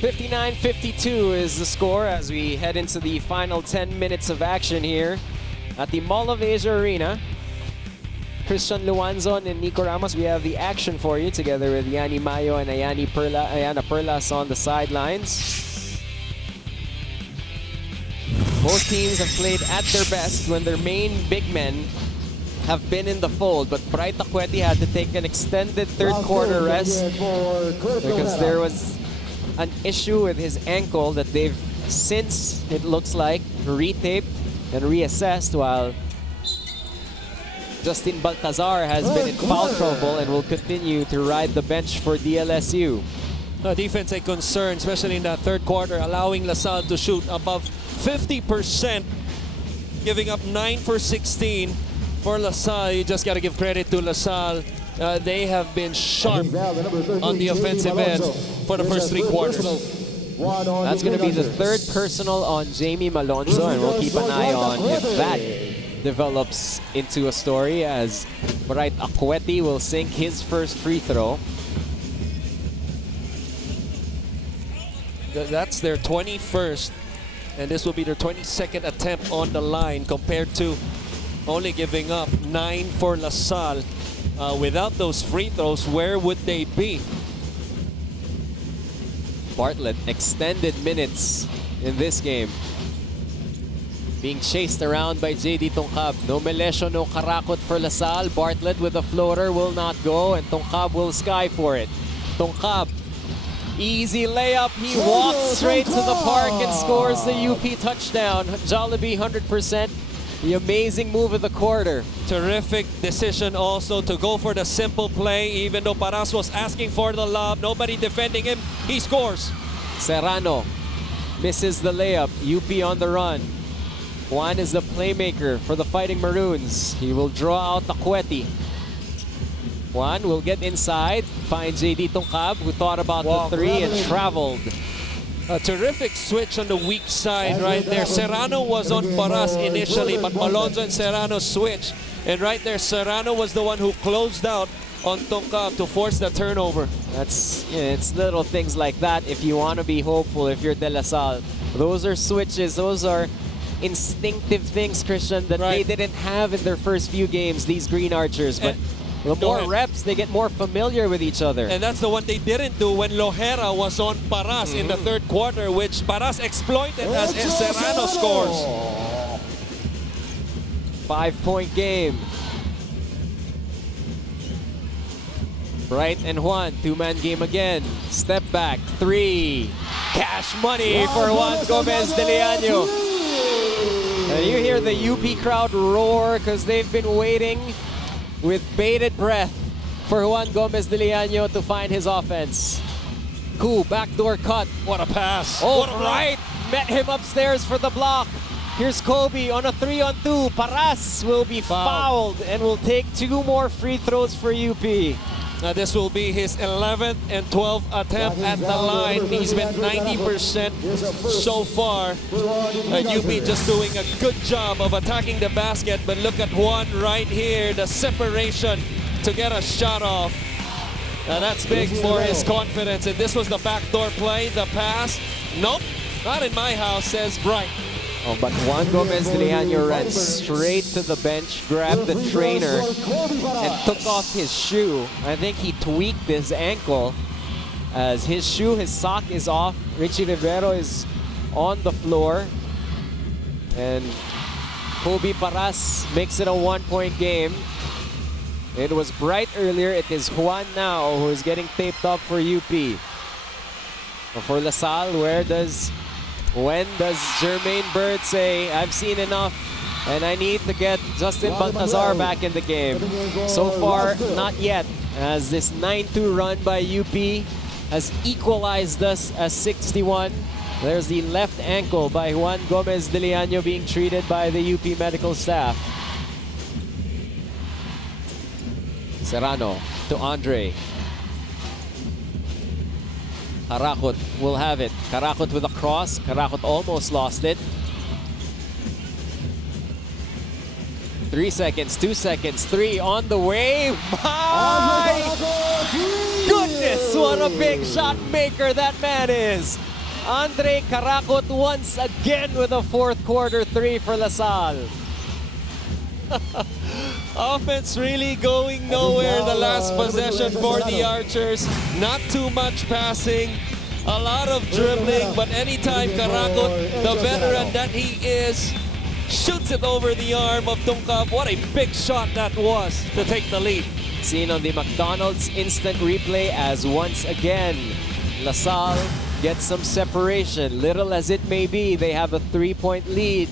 $59-52 is the score as we head into the final 10 minutes of action here at the Mall of Asia Arena. Christian Luanzon and Nico Ramos, we have the action for you together with Yanni Mayo and Ayana Perlas on the sidelines. Both teams have played at their best when their main big men have been in the fold, but Bright Akweti had to take an extended third quarter rest because there was an issue with his ankle that they've since, it looks like, retaped and reassessed, while Justin Baltazar has been in foul trouble and will continue to ride the bench for DLSU. The defense a concern, especially in that third quarter, allowing LaSalle to shoot above 50%, giving up 9 for 16 for LaSalle. You just got to give credit to LaSalle. They have been sharp on the offensive end for the first 3 quarters. That's going to be the third personal on Jamie Malonzo, and we'll keep an eye on if that develops into a story, as Bright Akweti will sink his first free throw. That's their 21st, and this will be their 22nd attempt on the line compared to only giving up 9 for LaSalle. Without those free throws, where would they be? Bartlett, extended minutes in this game. Being chased around by JD Tongkab. No Melesio, no Karakot for LaSalle. Bartlett with a floater will not go, and Tongkab will sky for it. Tongkab, easy layup. He walks straight to the park and scores the UP touchdown. Jollibee 100%. The amazing move of the quarter. Terrific decision also to go for the simple play, even though Paras was asking for the lob. Nobody defending him. He scores. Serrano misses the layup. UP on the run. Juan is the playmaker for the Fighting Maroons. He will draw out Nakweti. Juan will get inside, find JD Tongkab, who thought about the three and traveled. A terrific switch on the weak side right there. Serrano was on Paras initially, but Malonzo and Serrano switched. And right there, Serrano was the one who closed out on Tongkab to force the turnover. It's little things like that if you want to be hopeful if you're De La Salle. Those are switches, those are instinctive things, Christian, that they didn't have in their first few games, these Green Archers. But the more reps, they get more familiar with each other. And that's the one they didn't do when Lohera was on Paras in the third quarter, which Paras exploited as Serrano scores. 5-point game. Bright and Juan, two-man game again. Step back, three. Cash money for Juan Gomez de Leaño. And you hear the UP crowd roar because they've been waiting with bated breath for Juan Gomez de Leaño to find his offense. Cool, backdoor cut. What a pass. Oh, Bright met him upstairs for the block. Here's Kobe on a 3-on-2. Paras will be fouled and will take 2 more free throws for UP. Now this will be his 11th and 12th attempt at the line. He's been 90% so far. UP just doing a good job of attacking the basket, but look at Juan right here, the separation to get a shot off. Now that's big for his confidence. And this was the backdoor play, the pass. Nope, not in my house, says Bright. Oh, but Juan Gomez de Leaño ran straight to the bench, grabbed the trainer, and took off his shoe. I think he tweaked his ankle as his shoe, his sock is off. Richie Rivero is on the floor. And Kobe Paras makes it a 1-point game. It was Bright earlier. It is Juan now who is getting taped up for UP. For La Salle, when does Jermaine Bird say, I've seen enough and I need to get Justin Baltazar back in the game? So far, not yet, as this 9-2 run by UP has equalized us as 61. There's the left ankle by Juan Gomez de Leaño being treated by the UP medical staff. Serrano to Andre. Karakot will have it. Karakot with a cross. Karakot almost lost it. 3 seconds, 2 seconds, 3 on the way. My goodness, what a big shot maker that man is. Andre Karakot once again with a fourth quarter 3 for La Salle. Offense really going nowhere the last possession for the Archers. Not too much passing, a lot of dribbling, but anytime Karakot, the veteran that he is, shoots it over the arm of Tongkab. What a big shot that was to take the lead. Seen on the McDonald's instant replay as once again La Salle gets some separation. Little as it may be, they have a 3-point lead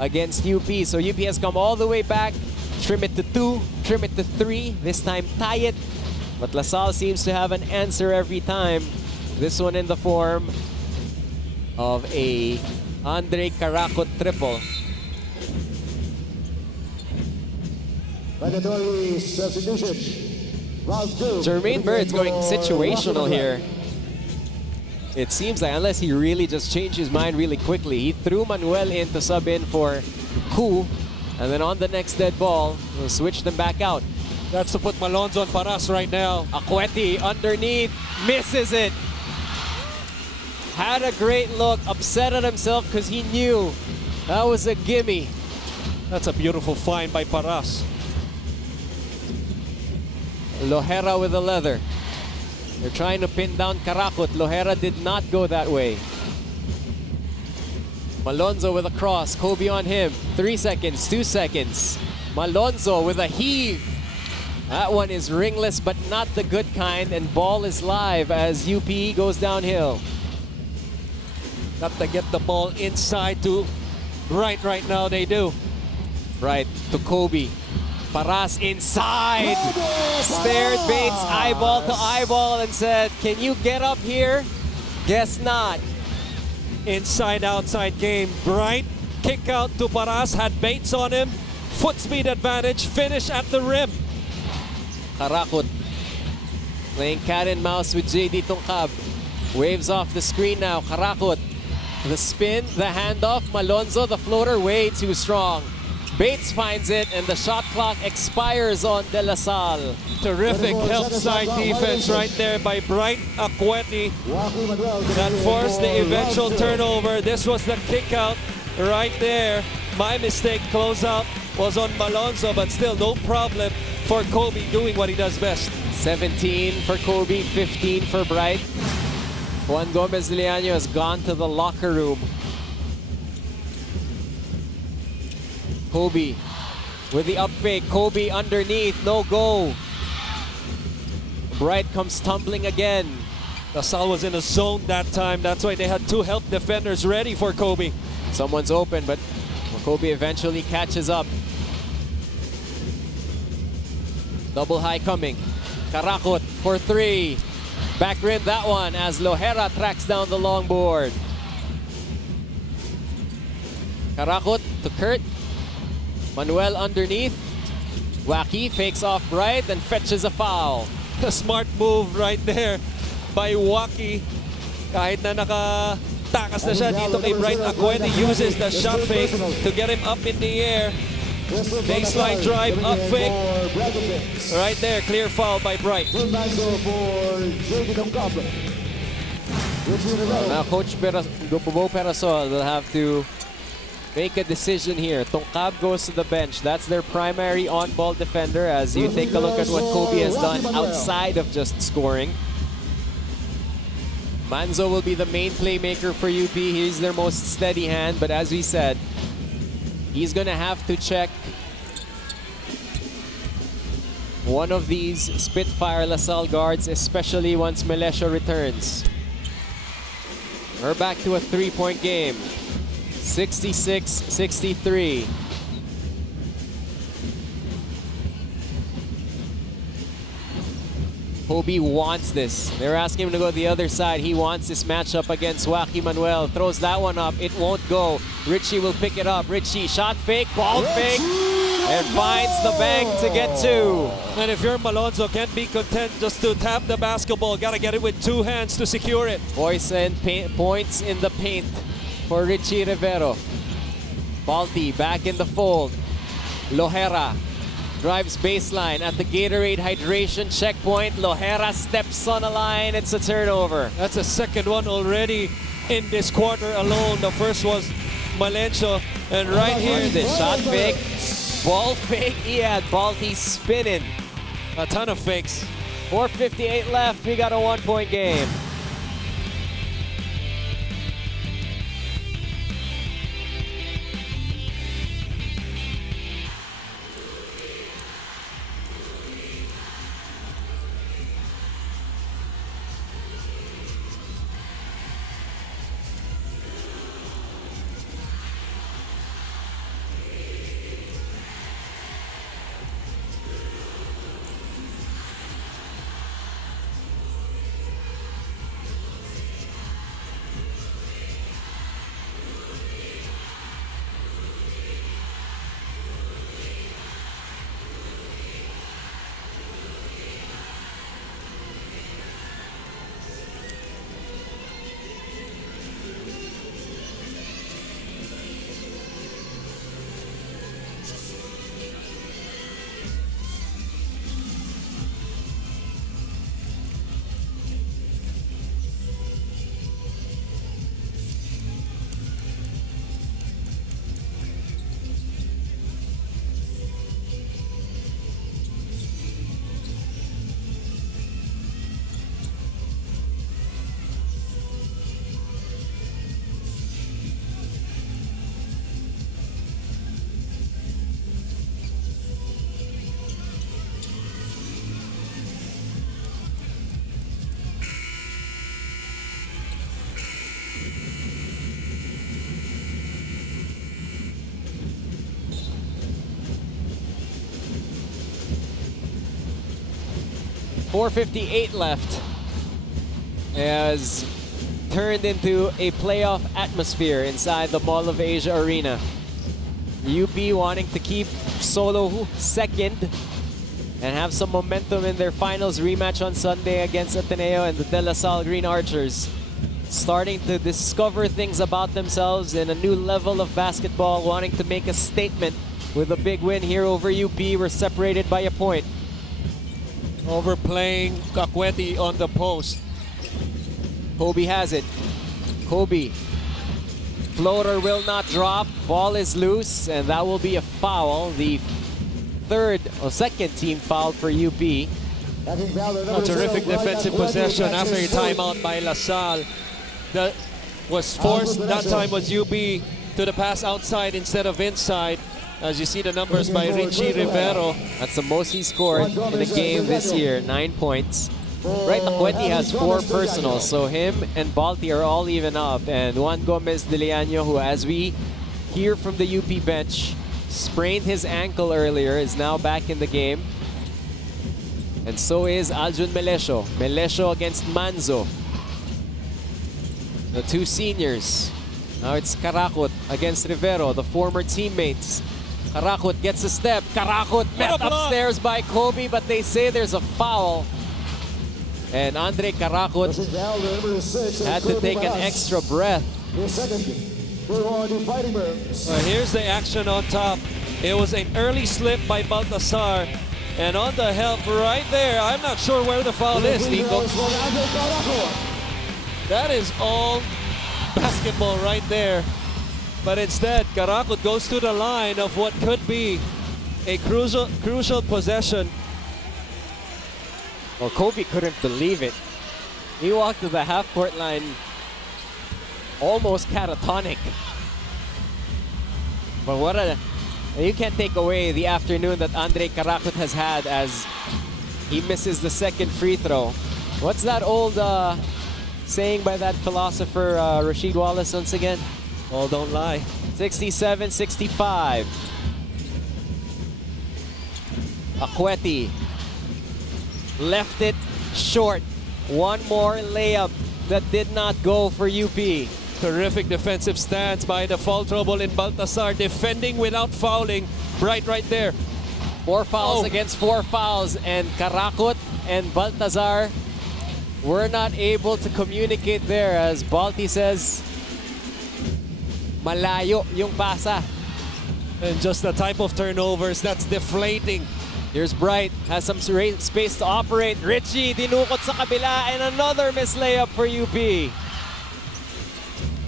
against UP. So UP has come all the way back. Trim it to 2, trim it to 3, this time tie it. But La Salle seems to have an answer every time. This one in the form of a Andre Karakot triple. Mandatory substitution. Jermaine Bird's going situational here. It seems like, unless he really just changed his mind really quickly. He threw Manuel in to sub in for Ku. And then on the next dead ball, we'll switch them back out. That's to put Malonzo on Paras right now. Akweti underneath, misses it. Had a great look, upset at himself because he knew that was a gimme. That's a beautiful find by Paras. Lohera with the leather. They're trying to pin down Karakot. Lohera did not go that way. Malonzo with a cross. Kobe on him. 3 seconds, 2 seconds. Malonzo with a heave. That one is ringless, but not the good kind. And ball is live as UP goes downhill. Got to get the ball inside to right now. They do. Right to Kobe. Paras inside. Stared Bates eyeball to eyeball and said, can you get up here? Guess not. Inside-outside game. Bright kick out to Paras, had Bates on him. Foot speed advantage, finish at the rim. Karakot playing cat and mouse with JD Tongkab. Waves off the screen now. Karakot. The spin, the handoff. Malonzo, the floater, way too strong. Bates finds it, and the shot clock expires on De La Salle. Terrific help side defense right there by Bright Aqueti. That forced the eventual turnover. This was the kick out right there. My mistake, closeout was on Malonzo, but still no problem for Kobe doing what he does best. 17 for Kobe, 15 for Bright. Juan Gomez Leaño has gone to the locker room. Kobe with the up fake. Kobe underneath, no go. Bright comes tumbling again. LaSalle was in a zone that time. That's why they had two help defenders ready for Kobe. Someone's open, but Kobe eventually catches up. Double high coming. Karakot for three. Back rim that one as Lohera tracks down the long board. Karakot to Kurt. Manuel underneath. Wacky fakes off Bright and fetches a foul. A smart move right there by Wacky. Kahit na nakatakas na siya dito kay Bright Aqueti, uses the shot fake to get him up in the air. Baseline drive, up fake. Right there, clear foul by Bright. Now Coach Bo Perasol will have to make a decision here. Tongkab goes to the bench. That's their primary on-ball defender as you take a look at what Kobe has done outside of just scoring. Manzo will be the main playmaker for UP. He's their most steady hand, but as we said, he's going to have to check one of these Spitfire LaSalle guards, especially once Melesio returns. We're back to a three-point game. 66-63. Kobe wants this. They're asking him to go the other side. He wants this matchup against Wacky Manuel. Throws that one up. It won't go. Richie will pick it up. Richie, shot fake, ball fake, and finds the bank to get two. And if you're Malonzo, can't be content just to tap the basketball. Gotta get it with two hands to secure it. Points in the paint for Richie Rivero. Balti back in the fold. Lohera drives baseline at the Gatorade hydration checkpoint. Lohera steps on a line. It's a turnover. That's the second one already in this quarter alone. The first was Malencio. And right here, the shot fake, ball fake. He had Balti spinning. a ton of fakes. 4:58 left. We got a one-point game. .458 left as turned into a playoff atmosphere inside the Mall of Asia Arena. UP wanting to keep Solo second and have some momentum in their finals rematch on Sunday against Ateneo and the De La Salle Green Archers. Starting to discover things about themselves in a new level of basketball, wanting to make a statement with a big win here over UP. We're separated by a point. Overplaying Kakweti on the post. Kobe has it. Kobe. Floater will not drop. Ball is loose, and that will be a foul. The second team foul for UP. A terrific defensive possession after a timeout by LaSalle. That was forced, that time was UB to the pass outside instead of inside. As you see the numbers by Richie Rivero. That's the most he scored in a game this year, 9 points. Right, Kakweti has 4 personals, so him and Balti are all even up. And Juan Gomez de Leaño, who as we hear from the UP bench, sprained his ankle earlier, is now back in the game. And so is Aljun Melesio. Melesio against Manzo. The two seniors. Now it's Karakot against Rivero, the former teammates. Karakot gets a step. Karakot met upstairs by Kobe, but they say there's a foul. And Andre Karakot had to take an extra breath. Here's the action on top. It was an early slip by Baltasar. And on the help right there, I'm not sure where the foul is, Nico. That is all basketball right there. But instead, Karakot goes to the line of what could be a crucial possession. Well, Kobe couldn't believe it. He walked to the half-court line almost catatonic. But you can't take away the afternoon that Andre Karakot has had as he misses the second free throw. What's that old saying by that philosopher Rasheed Wallace once again? Oh, don't lie. 67-65. Akweti left it short. One more layup that did not go for UP. Terrific defensive stance by the foul trouble in Baltasar, defending without fouling. Bright right there. 4 fouls against 4 fouls, and Karakot and Baltazar were not able to communicate there, as Balti says, malayo yung pasa. And just the type of turnovers that's deflating. Here's Bright, has some space to operate. Richie, dinukot sa kabila, and another missed layup for UP.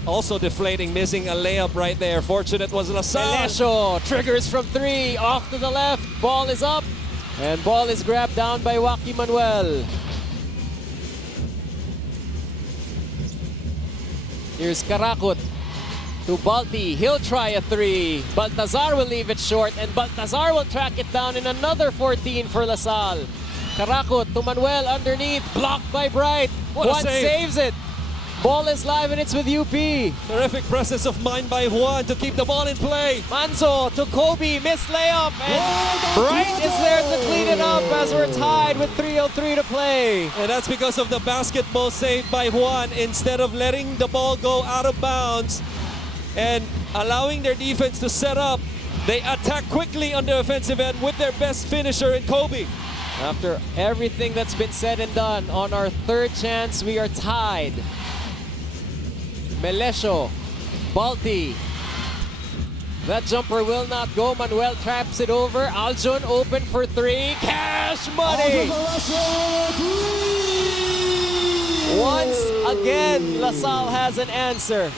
Also deflating, missing a layup right there. Fortunate was LaSalle. Melesio triggers from 3, off to the left. Ball is up, and ball is grabbed down by Joaquin Manuel. Here's Karakot to Balti. He'll try a 3. Baltazar will leave it short, and Baltazar will track it down in another 14 for LaSalle. Karakot to Manuel underneath, blocked by Bright. Juan saves it. Ball is live and it's with UP. Terrific presence of mind by Juan to keep the ball in play. Manzo to Kobe, missed layup, and Bright is there to clean it up as we're tied with 3:03 to play. And that's because of the basketball saved by Juan. Instead of letting the ball go out of bounds and allowing their defense to set up, they attack quickly on the offensive end with their best finisher in Kobe. After everything that's been said and done, on our third chance, we are tied. Melesio, Balti. That jumper will not go. Manuel traps it over. Aljun open for 3. Cash money! Once again, LaSalle has an answer.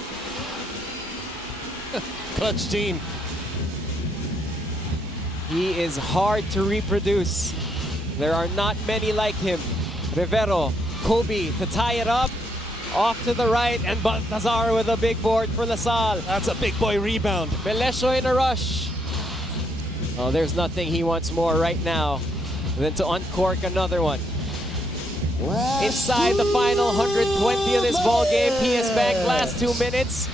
Clutch team. He is hard to reproduce. There are not many like him. Rivero, Kobe to tie it up. Off to the right, and Baltazar with a big board for LaSalle. That's a big boy rebound. Melesio in a rush. Oh, there's nothing he wants more right now than to uncork another one. Inside the final 120 of this ball game, PS Bank last 2 minutes.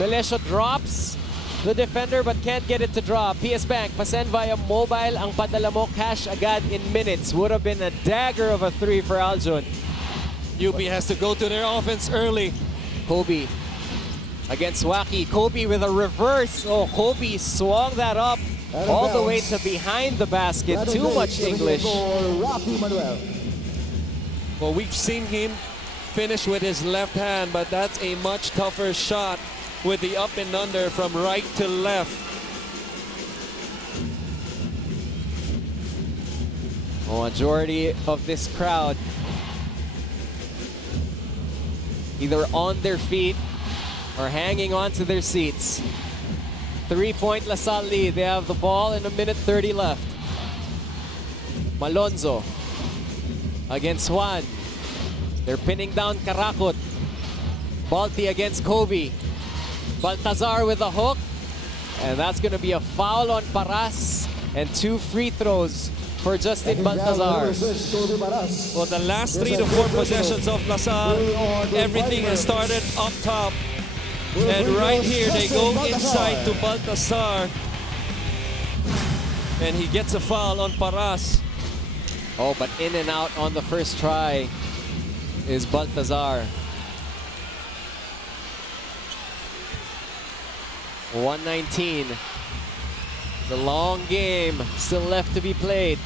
Melesio drops the defender but can't get it to drop. PS Bank, pasend via mobile ang padala mo, cash agad in minutes. Would have been a dagger of a 3 for Aljun. UP has to go to their offense early. Kobe against Wacky. Kobe with a reverse. Oh, Kobe swung that up all the way to behind the basket. Too much English. Well, we've seen him finish with his left hand, but that's a much tougher shot with the up and under from right to left. Majority of this crowd either on their feet or hanging onto their seats. 3-point La Salle lead. They have the ball in 1:30 left. Malonzo against Juan. They're pinning down Karakot. Balti against Kobe. Baltazar with a hook. And that's going to be a foul on Paras and 2 free throws for Justin Baltazar. Well, the last 3 to 4 possessions of La Salle, everything has started up top. And right here, they go inside to Baltazar. And he gets a foul on Paras. Oh, but in and out on the first try is Baltazar. 119. The long game still left to be played.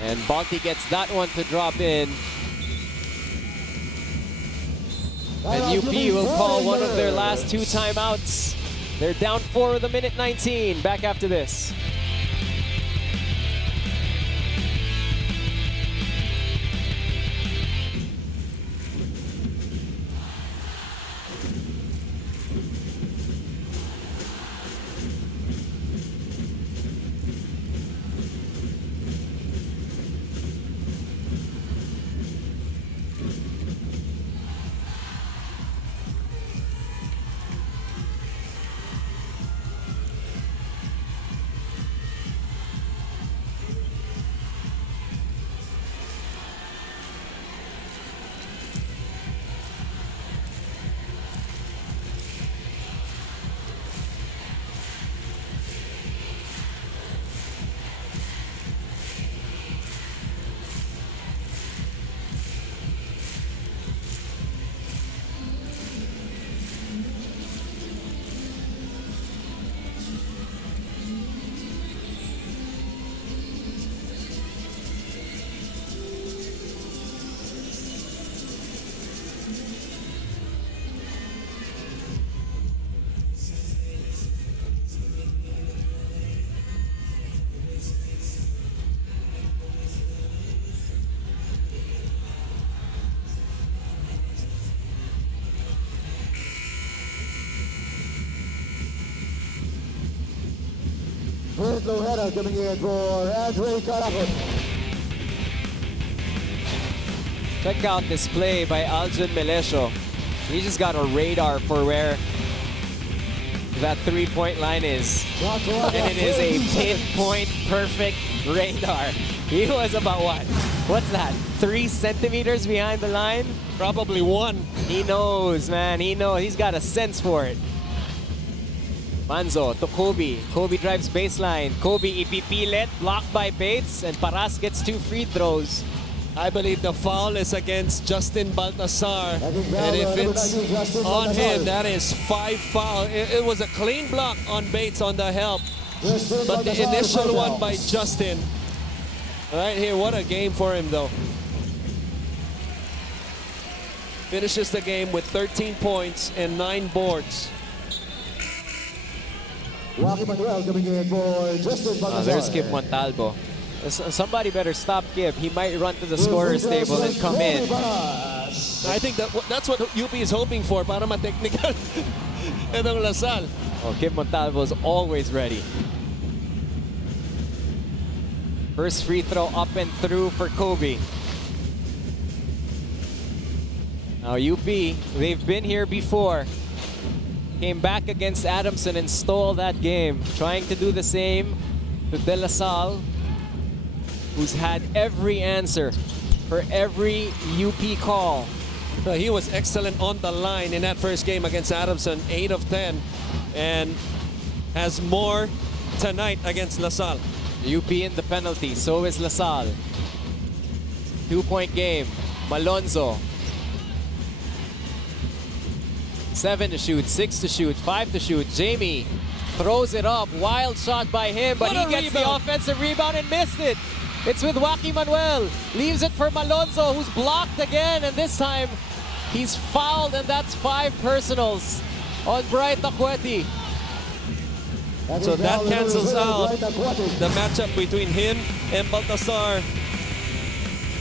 And Balti gets that one to drop in. And UP will call one of their last 2 timeouts. They're down 4 with 1:19. Back after this. Free throw header coming in for Andre Karakot. Check out this play by Aljon Melesio. He just got a radar for where that 3-point line is. And it is a pinpoint perfect radar. He was about what? What's that? 3 centimeters behind the line? Probably 1. He knows, man. He knows. He's got a sense for it. Manzo to Kobe. Kobe drives baseline. Kobe ipipilit, blocked by Bates, and Paras gets 2 free throws. I believe the foul is against Justin Baltazar. And if it's on him, that is 5 foul. It was a clean block on Bates on the help. But the initial one by Justin. Right here, what a game for him though. Finishes the game with 13 points and 9 boards. Joaquin Manuel coming in for Justin Baltazar. There's Kip Montalvo. Somebody better stop Kip. He might run to the scorer's table and come in. I think that's what UP is hoping for para ma-technical itong La Salle. Oh, Kip Montalvo is always ready. First free throw up and through for Kobe. Now UP, they've been here before. Came back against Adamson and stole that game. Trying to do the same to De La Salle, who's had every answer for every UP call. He was excellent on the line in that first game against Adamson, 8 of 10, and has more tonight against La Salle. UP in the penalty, so is La Salle. 2-point game. Malonzo. 7 to shoot, 6 to shoot, 5 to shoot. Jamie throws it up. Wild shot by him, but he gets the offensive rebound and missed it. It's with Joaquin Manuel. Leaves it for Malonzo, who's blocked again, and this time he's fouled, and that's 5 personals on Bright Taqueti. So that cancels out the matchup between him and Baltasar.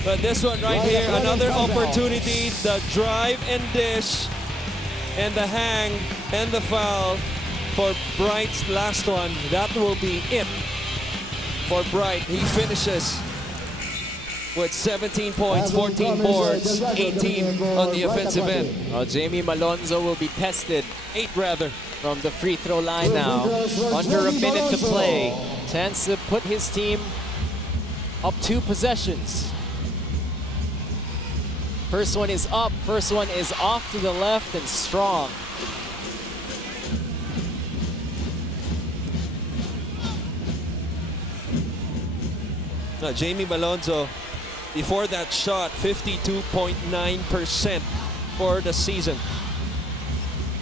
But this one right here, another opportunity, the drive and dish, and the hang and the foul for Bright's last one. That will be it for Bright. He finishes with 17 points, 14 boards, 18 on the offensive end. Well, Jamie Malonzo will be tested 8 rather. from the free throw line now. Under a minute to play. Chance to put his team up 2 possessions. First one is up, first one is off to the left and strong. Jamie Malonzo, before that shot, 52.9% for the season.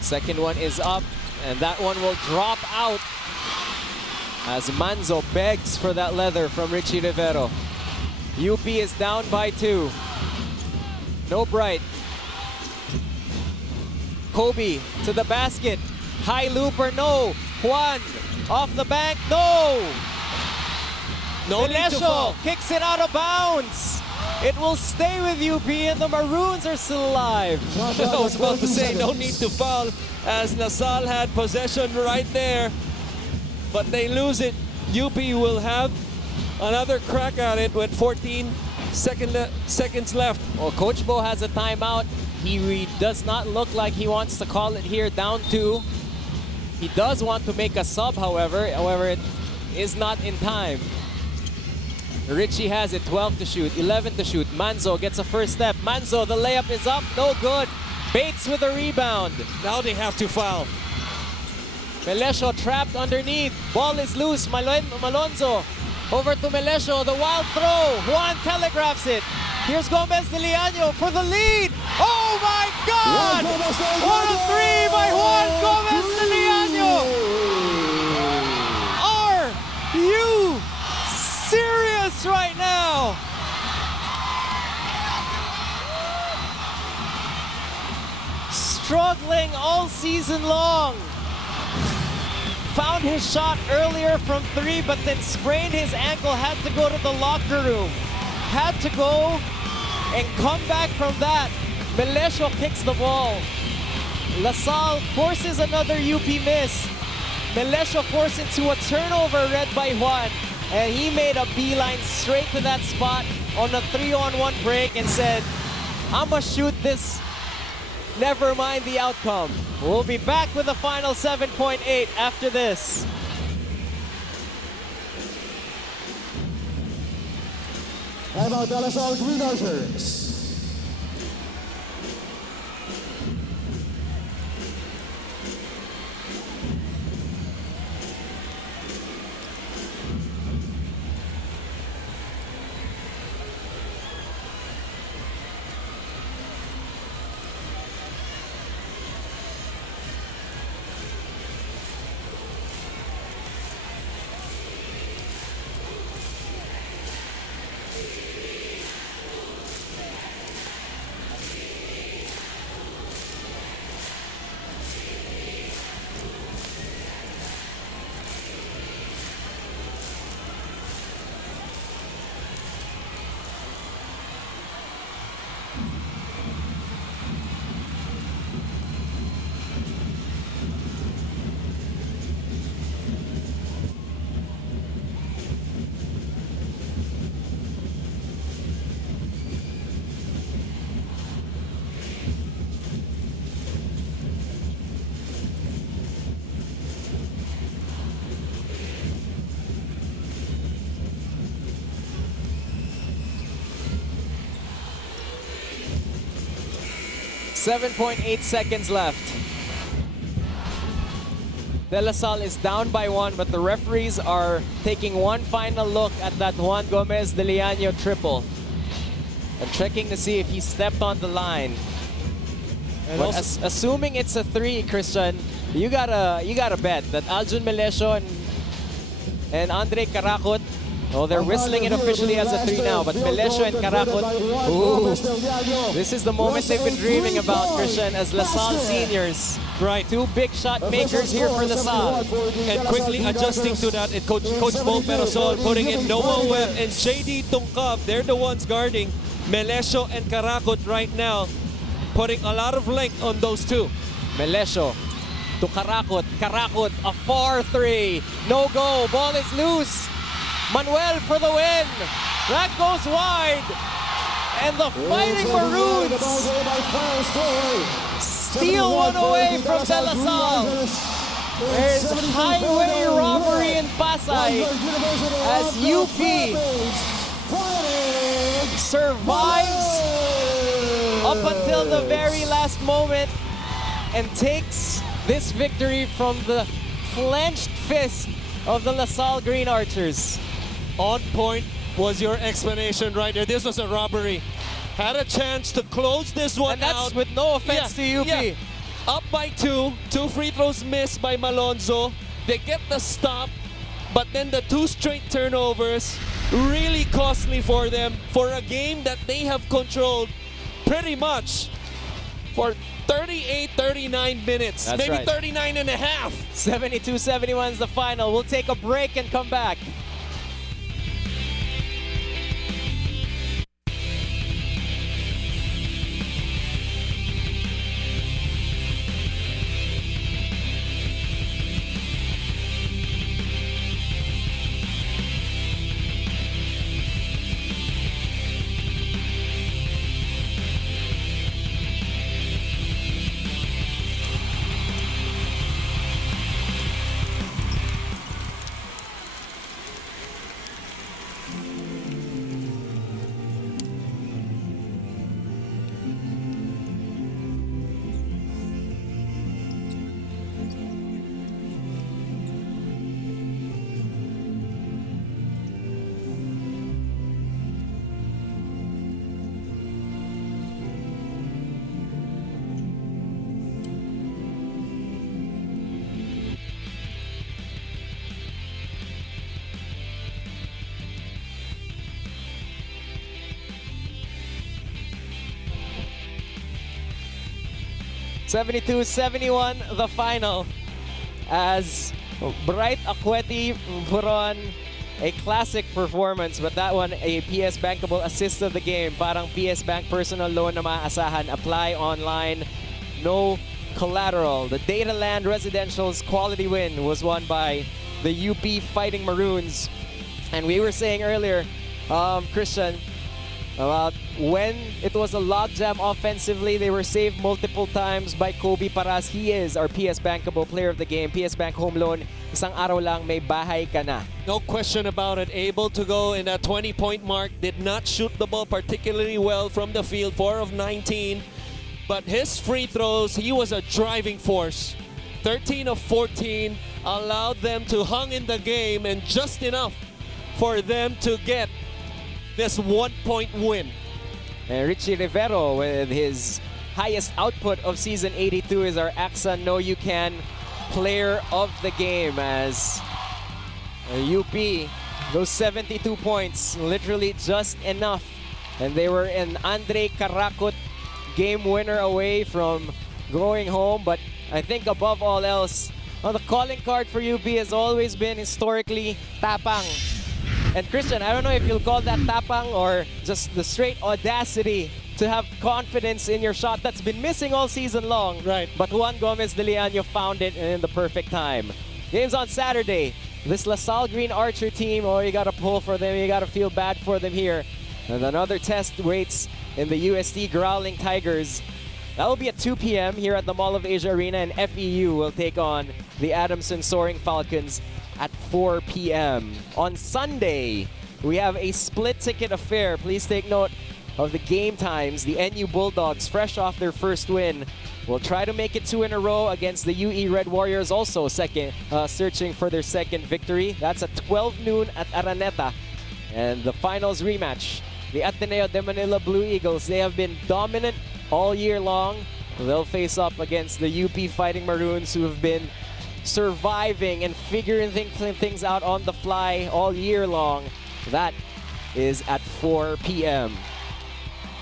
Second one is up, and that one will drop out as Manzo begs for that leather from Richie Rivero. UP is down by 2. No Bright. Kobe to the basket. High looper, no. Juan off the bank, no. No need to foul. kicks it out of bounds. It will stay with UP, and the Maroons are still alive. I was about to say no need to foul, as Lasal had possession right there, but they lose it. UP will have another crack at it with 14 seconds left. Well, Coach Bo has a timeout. He does not look like he wants to call it here, down 2. He does want to make a sub, however it is not in time. Richie has it, 12 to shoot, 11 to shoot. Manzo gets a first step. Manzo, the layup is up, no good. Bates with a rebound. Now they have to foul. Melesio trapped underneath. Ball is loose. Malonzo over to Melesio. The wild throw. Juan telegraphs it. Here's Gomez de Leaño for the lead. Oh my God! What a 3 by Juan Gomez de Leaño! Are you serious right now? Struggling all season long. Found his shot earlier from 3, but then sprained his ankle, had to go to the locker room. Had to go and come back from that. Melesio kicks the ball. LaSalle forces another UP miss. Melesio forced into a turnover read by Juan. And he made a beeline straight to that spot on a 3-on-1 break and said, I'ma shoot this. Never mind the outcome. We'll be back with the final 7.8 after this. Timeout, DLSU Green Archers. .8 seconds left. De La Salle is down by 1, but the referees are taking one final look at that Juan Gomez de Leaño triple and checking to see if he stepped on the line. And But also, assuming it's a 3, Christian, you gotta bet that Aljun Melesio and Andre Karakot, oh, they're whistling it officially as a 3 now, but Melesio and Karakot, ooh, this is the moment they've been dreaming about, Christian, as LaSalle seniors. right. 2 big shot makers here for LaSalle. And quickly adjusting to that, and Coach Bo Perosol putting in Noah Webb and JD Tungkab. They're the ones guarding Melesio and Karakot right now, putting a lot of length on those two. Melesio to Karakot. Karakot, a 4-3. No go. Ball is loose. Manuel for the win. That goes wide. And the Fighting Maroons steal one away from De La Salle. There's highway robbery in Pasay as UP survives up until the very last moment and takes this victory from the clenched fist of the LaSalle Green Archers. On point was your explanation right there. This was a robbery. Had a chance to close this one And that's out. with no offense to UP. Yeah. Up by 2. 2 free throws missed by Malonzo. They get the stop, but then the 2 straight turnovers, really costly for them for a game that they have controlled pretty much for 38, 39 minutes. That's maybe right. 39 and a half. 72-71 is the final. We'll take a break and come back. (72-71) the final, as Bright Akweti put on a classic performance, but that one a PS Bankable assist of the game. Parang PS Bank personal loan na maasahan. Apply online, no collateral. The Dataland Residential's quality win was won by the UP Fighting Maroons. And we were saying earlier, Christian, about when it was a logjam offensively, they were saved multiple times by Kobe Paras. He is our PS Bankable player of the game. PS Bank home loan, isang araw lang may bahay ka na. No question about it. Able to go in that 20-point mark. Did not shoot the ball particularly well from the field. 4 of 19. But his free throws, he was a driving force. 13 of 14 allowed them to hang in the game, and just enough for them to get this 1-point win. And Richie Rivero with his highest output of season 82 is our AXA Know You Can player of the game, as UP, those 72 points, literally just enough. And they were an Andre Karakot game winner away from going home. But I think above all else, the calling card for UP has always been historically tapang. And Christian, I don't know if you'll call that tapang or just the straight audacity to have confidence in your shot that's been missing all season long. Right. But Juan Gomez de Leaño found it in the perfect time. Game's on Saturday. This LaSalle Green Archer team, oh, you gotta pull for them. You gotta feel bad for them here. And another test waits in the USD Growling Tigers. That will be at 2 p.m. here at the Mall of Asia Arena, and FEU will take on the Adamson Soaring Falcons at 4 p.m. On Sunday, we have a split ticket affair. Please take note of the game times. The NU Bulldogs, fresh off their first win, will try to make it 2 in a row against the UE Red Warriors, also searching for their second victory. That's at 12 noon at Araneta. And the finals rematch, the Ateneo de Manila Blue Eagles, they have been dominant all year long. They'll face up against the UP Fighting Maroons, who have been surviving and figuring things out on the fly all year long. That is at 4 p.m.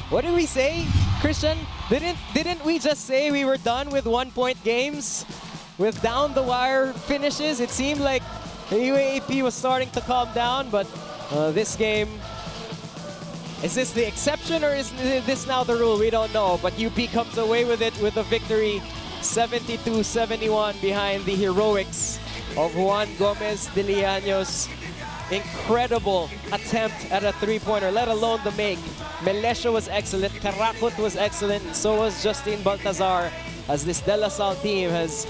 What did we say, Christian? Didn't we just say we were done with 1-point games? With down-the-wire finishes? It seemed like the UAAP was starting to calm down, but this game, is this the exception or is this now the rule? We don't know, but UP comes away with it with a victory 72-71 behind the heroics of Juan Gomez de Liaños. Incredible attempt at a three-pointer, let alone the make. Melesio was excellent, Karakot was excellent, and so was Justin Baltazar, as this De La Salle team has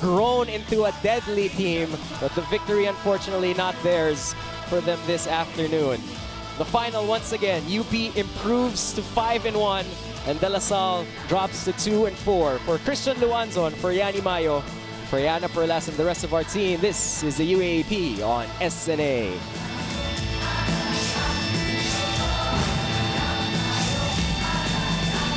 grown into a deadly team, but the victory unfortunately not theirs for them this afternoon. The final, once again, UP improves to 5-1 and De La Salle drops to 2-4. For Christian Luanzon, for Yanni Mayo, for Yana Perlas and the rest of our team, this is the UAAP on SNA.